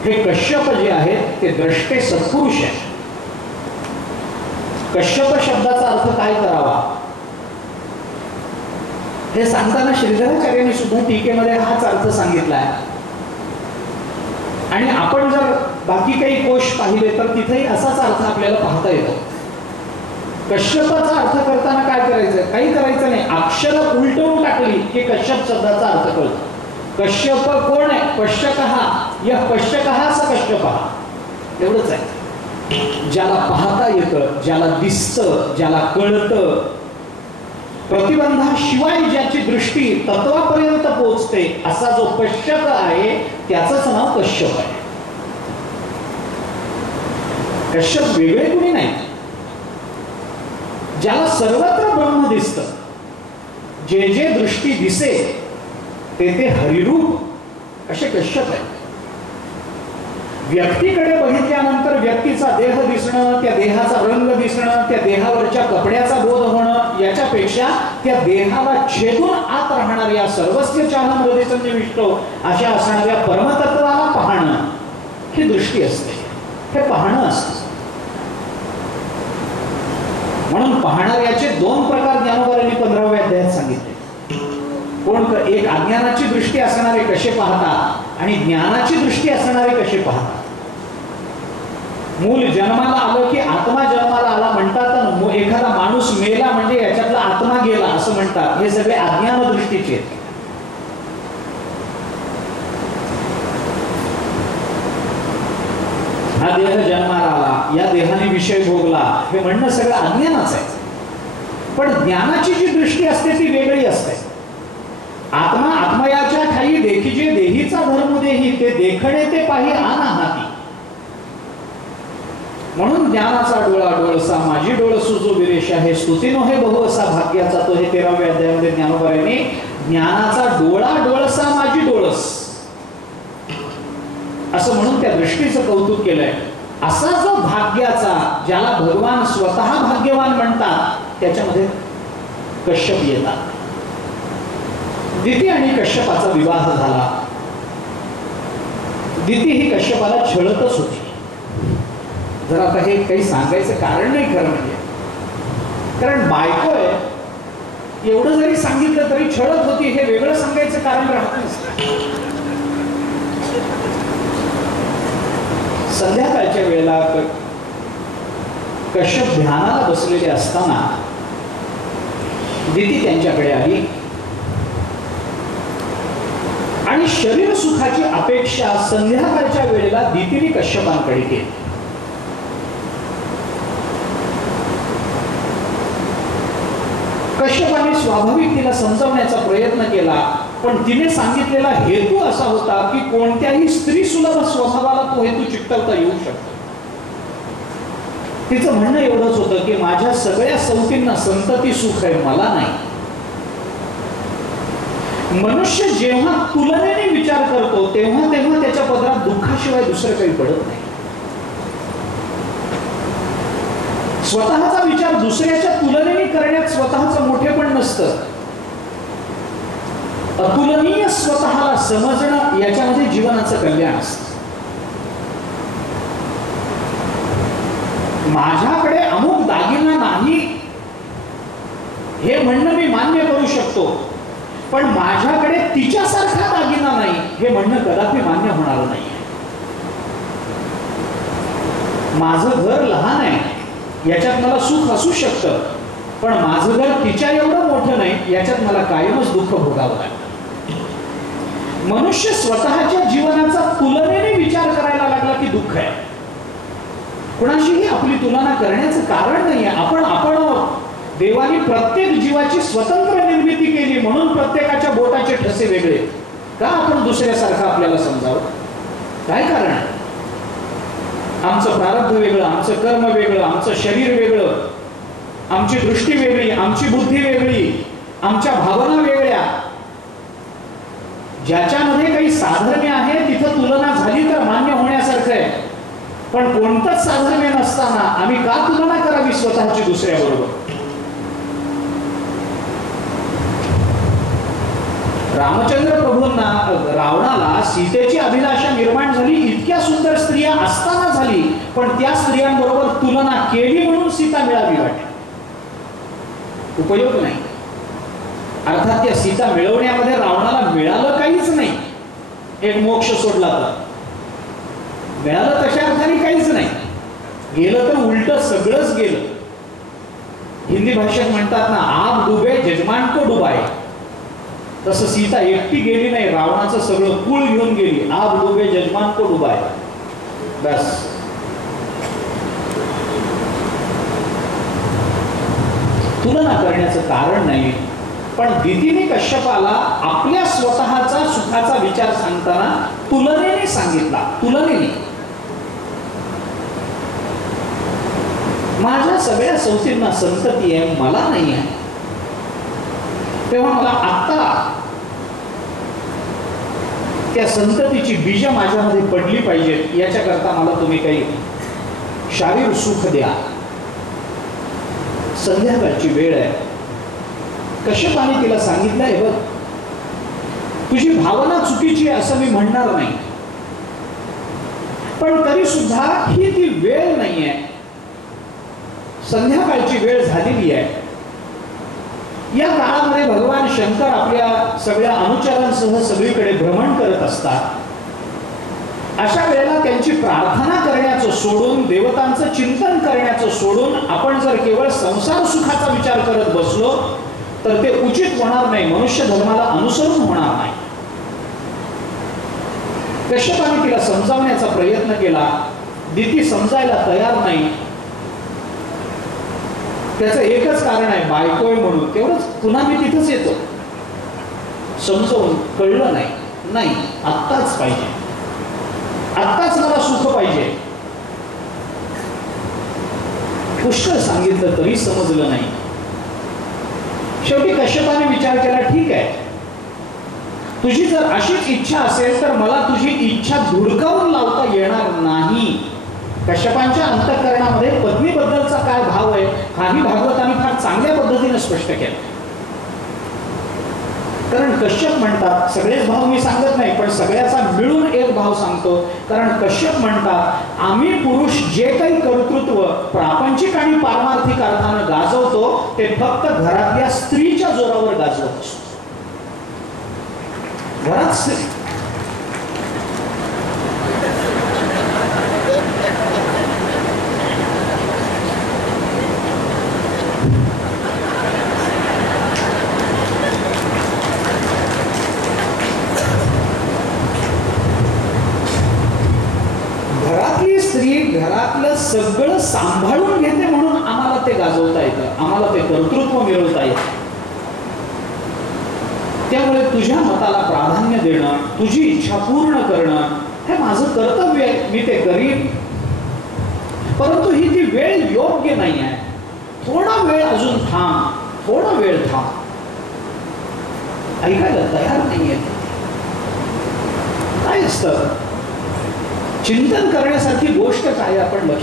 हे कश्यप जे आहेत ते द्रष्टे सत्पुरुष आहेत. कश्यप शब्दाचा अर्थ काय करावा हे सांगताना श्रीधराचार्यांनी सुद्धा टीकेमध्ये हाच अर्थ सांगितला आहे. आणि आपण जर बाकी काही कोश पाहिले तर तिथेही असाच अर्थ आपल्याला पाहता येतो. कश्यपाचा अर्थ करताना काय करायचं, काही करायचं नाही. अक्षर उलटवून टाकली की कश्यप शब्दाचा अर्थ कळतो. कश्यप कोण आहे? पश्यकः. यः पश्यकः स कश्यपः. एवढंच आहे. ज्याला पाहता येतं, ज्याला दिसतं, ज्याला कळतं, प्रतिबंधाशिवाय ज्याची दृष्टी तत्वापर्यंत पोहोचते असा जो पश्यक आहे त्याचंच नाव कश्यप आहे. कश्यप वेगळे कुणी नाही. ज्याला सर्वत्र ब्रह्म दिसतं, जे जे दृष्टी दिसे ते ते हरिरूप असे कश्यप आहे. व्यक्तीकडे बघितल्यानंतर व्यक्तीचा देह दिसणं, त्या देहाचा रंग दिसणं, त्या देहावरच्या कपड्याचा बोध होणं याच्यापेक्षा त्या देहाला छेदून आत राहणाऱ्या सर्वस्व चाहं निविष्टो अशा असणाऱ्या परमतत्वाला पाहणं ही दृष्टी असते. हे पाहणं असतं. म्हणून पाहणाऱ्याचे दोन प्रकार ज्ञानोबांनी 15व्या अध्यायात सांगितले. कोण? एक अज्ञानाची दृष्टी असणारे कसे पाहतात आणि ज्ञानाची दृष्टी असणारे कसे पाहतात. मूल जन्माला आलं की आत्मा जन्माला आला म्हणतात. एखादा माणूस मेला म्हणजे याच्यातला आत्मा गेला असं म्हणतात. हे सगळे अज्ञान दृष्टीचे. हा देह जन्माला आला, या देहाने विषय भोगला, हे म्हणणं सगळं अज्ञानाच आहे. पण ज्ञानाची जी दृष्टी असते ती वेगळी असते. आत्मा आत्मयाच्या ठाई देखिजे देहीचा धर्म देही, ते देखणे ते पाही आन हाती. म्हणून ज्ञानाचा डोळा डोळसा माझी डोळ सुजो विरेशा, हे स्तुती नोहे बहु असा भाग्याचा तो. हे 13व्या अध्यायामध्ये ज्ञानोबांनी ज्ञानाचा डोळा डोळसा माझी डोळस असं म्हणून त्या दृष्टीचं कौतुक केलंय. असा जो भाग्याचा, ज्याला भगवान स्वतः भाग्यवान म्हणतात, त्याच्यामध्ये कश्यप येतात. दिती आणि कश्यपाचा विवाह झाला. दिती ही कश्यपाला छळतच होती. जर आता हे काही सांगायचं कारण नाही खरं म्हणजे, कारण बायको आहे एवढं जरी सांगितलं तरी छळत होती हे वेगळं सांगायचं कारण राहत नसतं. संध्याकाळच्या वेळेला कश्यप ध्यानाला बसलेले असताना दिती त्यांच्याकडे आली आणि शरीर सुखाची अपेक्षा संध्याकाळच्या वेळेला दितीने कश्यपांकडे केली. कश्यपाने स्वाभाविक तिला समजवण्याचा प्रयत्न केला, पण तिने सांगितलेला हेतू असा होता की कोणत्याही स्त्री सुलभ स्वभावाला तो हेतू चिकटवता येऊ शकतो. तिचं म्हणणं एवढंच होतं की माझ्या सगळ्या सौतींना संतती सुख आहे, मला नाही. मनुष्य जेव्हा तुलनेने विचार करतो तेव्हा तेव्हा त्याच्या पदरात दुःखाशिवाय दुसरं काही पडत नाही. स्वतःचा विचार दुसऱ्याच्या तुलनेने करण्यात स्वतःचं मोठेपण नसतं. अतुलनीय स्वतःला समजणं याच्यामध्ये जीवनाचं कल्याण असतं. माझ्याकडे अमुक दागिना नाही हे म्हणणं मी मान्य करू शकतो, पण माझ्याकडे तिच्यासारखा दागिना नाही हे म्हणणं कदापि मान्य होणार नाही. माझं घर लहान आहे याच्यात मला सुख असू शकतं, पण माझं घर तिच्या एवढं मोठं नाही याच्यात मला कायमच दुःख भोगावं लागतं. मनुष्य स्वतःच्या जीवनाचा तुलनेने विचार करायला लागला की दुःख आहे. कुणाशीही आपली तुलना करण्याचं कारण नाहीये. आपण देवाने प्रत्येक जीवाची स्वतंत्र निर्मिती केली म्हणून प्रत्येकाच्या बोटाचे ठसे वेगळे. का आपण दुसऱ्यासारखं आपल्याला समजावं? काय कारण आहे? आमचं प्रारब्ध वेगळं, आमचं कर्म वेगळं, आमचं शरीर वेगळं, आमची दृष्टी वेगळी, आमची बुद्धी वेगळी, आमच्या भावना वेगळ्या. ज्याच्यामध्ये काही साधर्म्य आहे तिथं तुलना झाली तर मान्य होण्यासारखं आहे, पण कोणतंच साधर्म्य नसताना आम्ही का तुलना करावी स्वतःची दुसऱ्याबरोबर? रामचंद्र प्रभूंना रावणाला सीतेची अभिलाषा निर्माण झाली, इतक्या सुंदर स्त्रिया असताना झाली, पण त्या स्त्रियांबरोबर तुलना केली म्हणून सीता मिळावी वाटली. उपयोग नाही. अर्थात त्या सीता मिळवण्यामध्ये रावणाला मिळालं काहीच नाही. एक मोक्ष सोडला तर मिळालं तशा अर्थाने काहीच नाही. गेलं तर उलट सगळंच गेलं. हिंदी भाषेत म्हणतात ना, आप डुबे जजमान को डुबाए. तसं सीता एकटी गेली नाही, रावणाचं सगळं कुळ घेऊन गेली. आप डुबे जजमान को डुबाए. बस. तुलना करण्याचं कारण नाही, पण दितीने कश्यपाला आपल्या स्वतःचा सुखाचा विचार सांगताना तुलनेने सांगितला. तुलनेने माझ्या सगळ्या संस्थांना संतती आहे, मला नाही आहे, तेव्हा मला आता त्या संततीची बीज माझ्यामध्ये पडली पाहिजेत. याच्याकरता मला तुम्ही काही शारीरिक सुख द्या. संध्याकाळची वेळ आहे. कश्यपाने तिला सांगितलंय, बघ तुझी भावना चुकीची आहे असं मी म्हणणार नाही, पण तरी सुद्धा ही ती वेळ नाहीये. संध्याकाळची वेळ झालेली आहे. या काळामध्ये भगवान शंकर आपल्या सगळ्या अनुचरांसह सगळीकडे भ्रमण करत असतात. अशा वेळेला त्यांची प्रार्थना करण्याचं सोडून, देवतांचं चिंतन करण्याचं सोडून आपण जर केवळ संसार सुखाचा विचार करत बसलो तर ते उचित होणार नाही, मनुष्य धर्माला अनुसरून होणार नाही. कश्यपाने तिला समजावण्याचा प्रयत्न केला. दिती समजायला तयार नाही. त्याचं एकच कारण आहे, बायकोय म्हणून. तेवढंच. पुन्हा मी तिथंच येतो. समजवून कळलं नाही. नाही, आत्ताच पाहिजे, आत्ताच मला सुख पाहिजे. पुष्कळ सांगितलं तरी समजलं नाही. शेवटी कश्यपाने विचार केला, ठीक आहे, तुझी जर अशीच इच्छा असेल तर मला तुझी इच्छा धुडकावून लावता येणार नाही. कश्यपांच्या अंतःकरणामध्ये पत्नीबद्दलचा काय भाव आहे हाही भागवतांनी फार चांगल्या पद्धतीने स्पष्ट केलं. कारण कश्यप म्हणतात, सगळेच भाव मी सांगत नाही पण सगळ्याचा मिळून एक भाव सांगतो. कारण कश्यप म्हणतात, आम्ही पुरुष जे काही कर्तृत्व प्रापंचिक आणि पारमार्थिक अर्थानं गाजवतो ते फक्त घरातल्या स्त्रीच्या जोरावर गाजवत असतो. घरात स्त्री घरातलं सगळं सांभाळून घेते म्हणून आम्हाला ते गाजवता येतं, आम्हाला ते कर्तृत्व मिळवता येतं. त्यामुळे तुझ्या मताला प्राधान्य देणं, तुझी इच्छा पूर्ण करणं हे माझं कर्तव्य आहे. मी ते करीन, परंतु ही ती वेळ योग्य नाही आहे. थोडा वेळ अजून थांब, थोडा वेळ थांब. ऐकायला तयार नाहीये. काय असतं चिंतन करण्यासारखी गोष्ट काय आपण लक्ष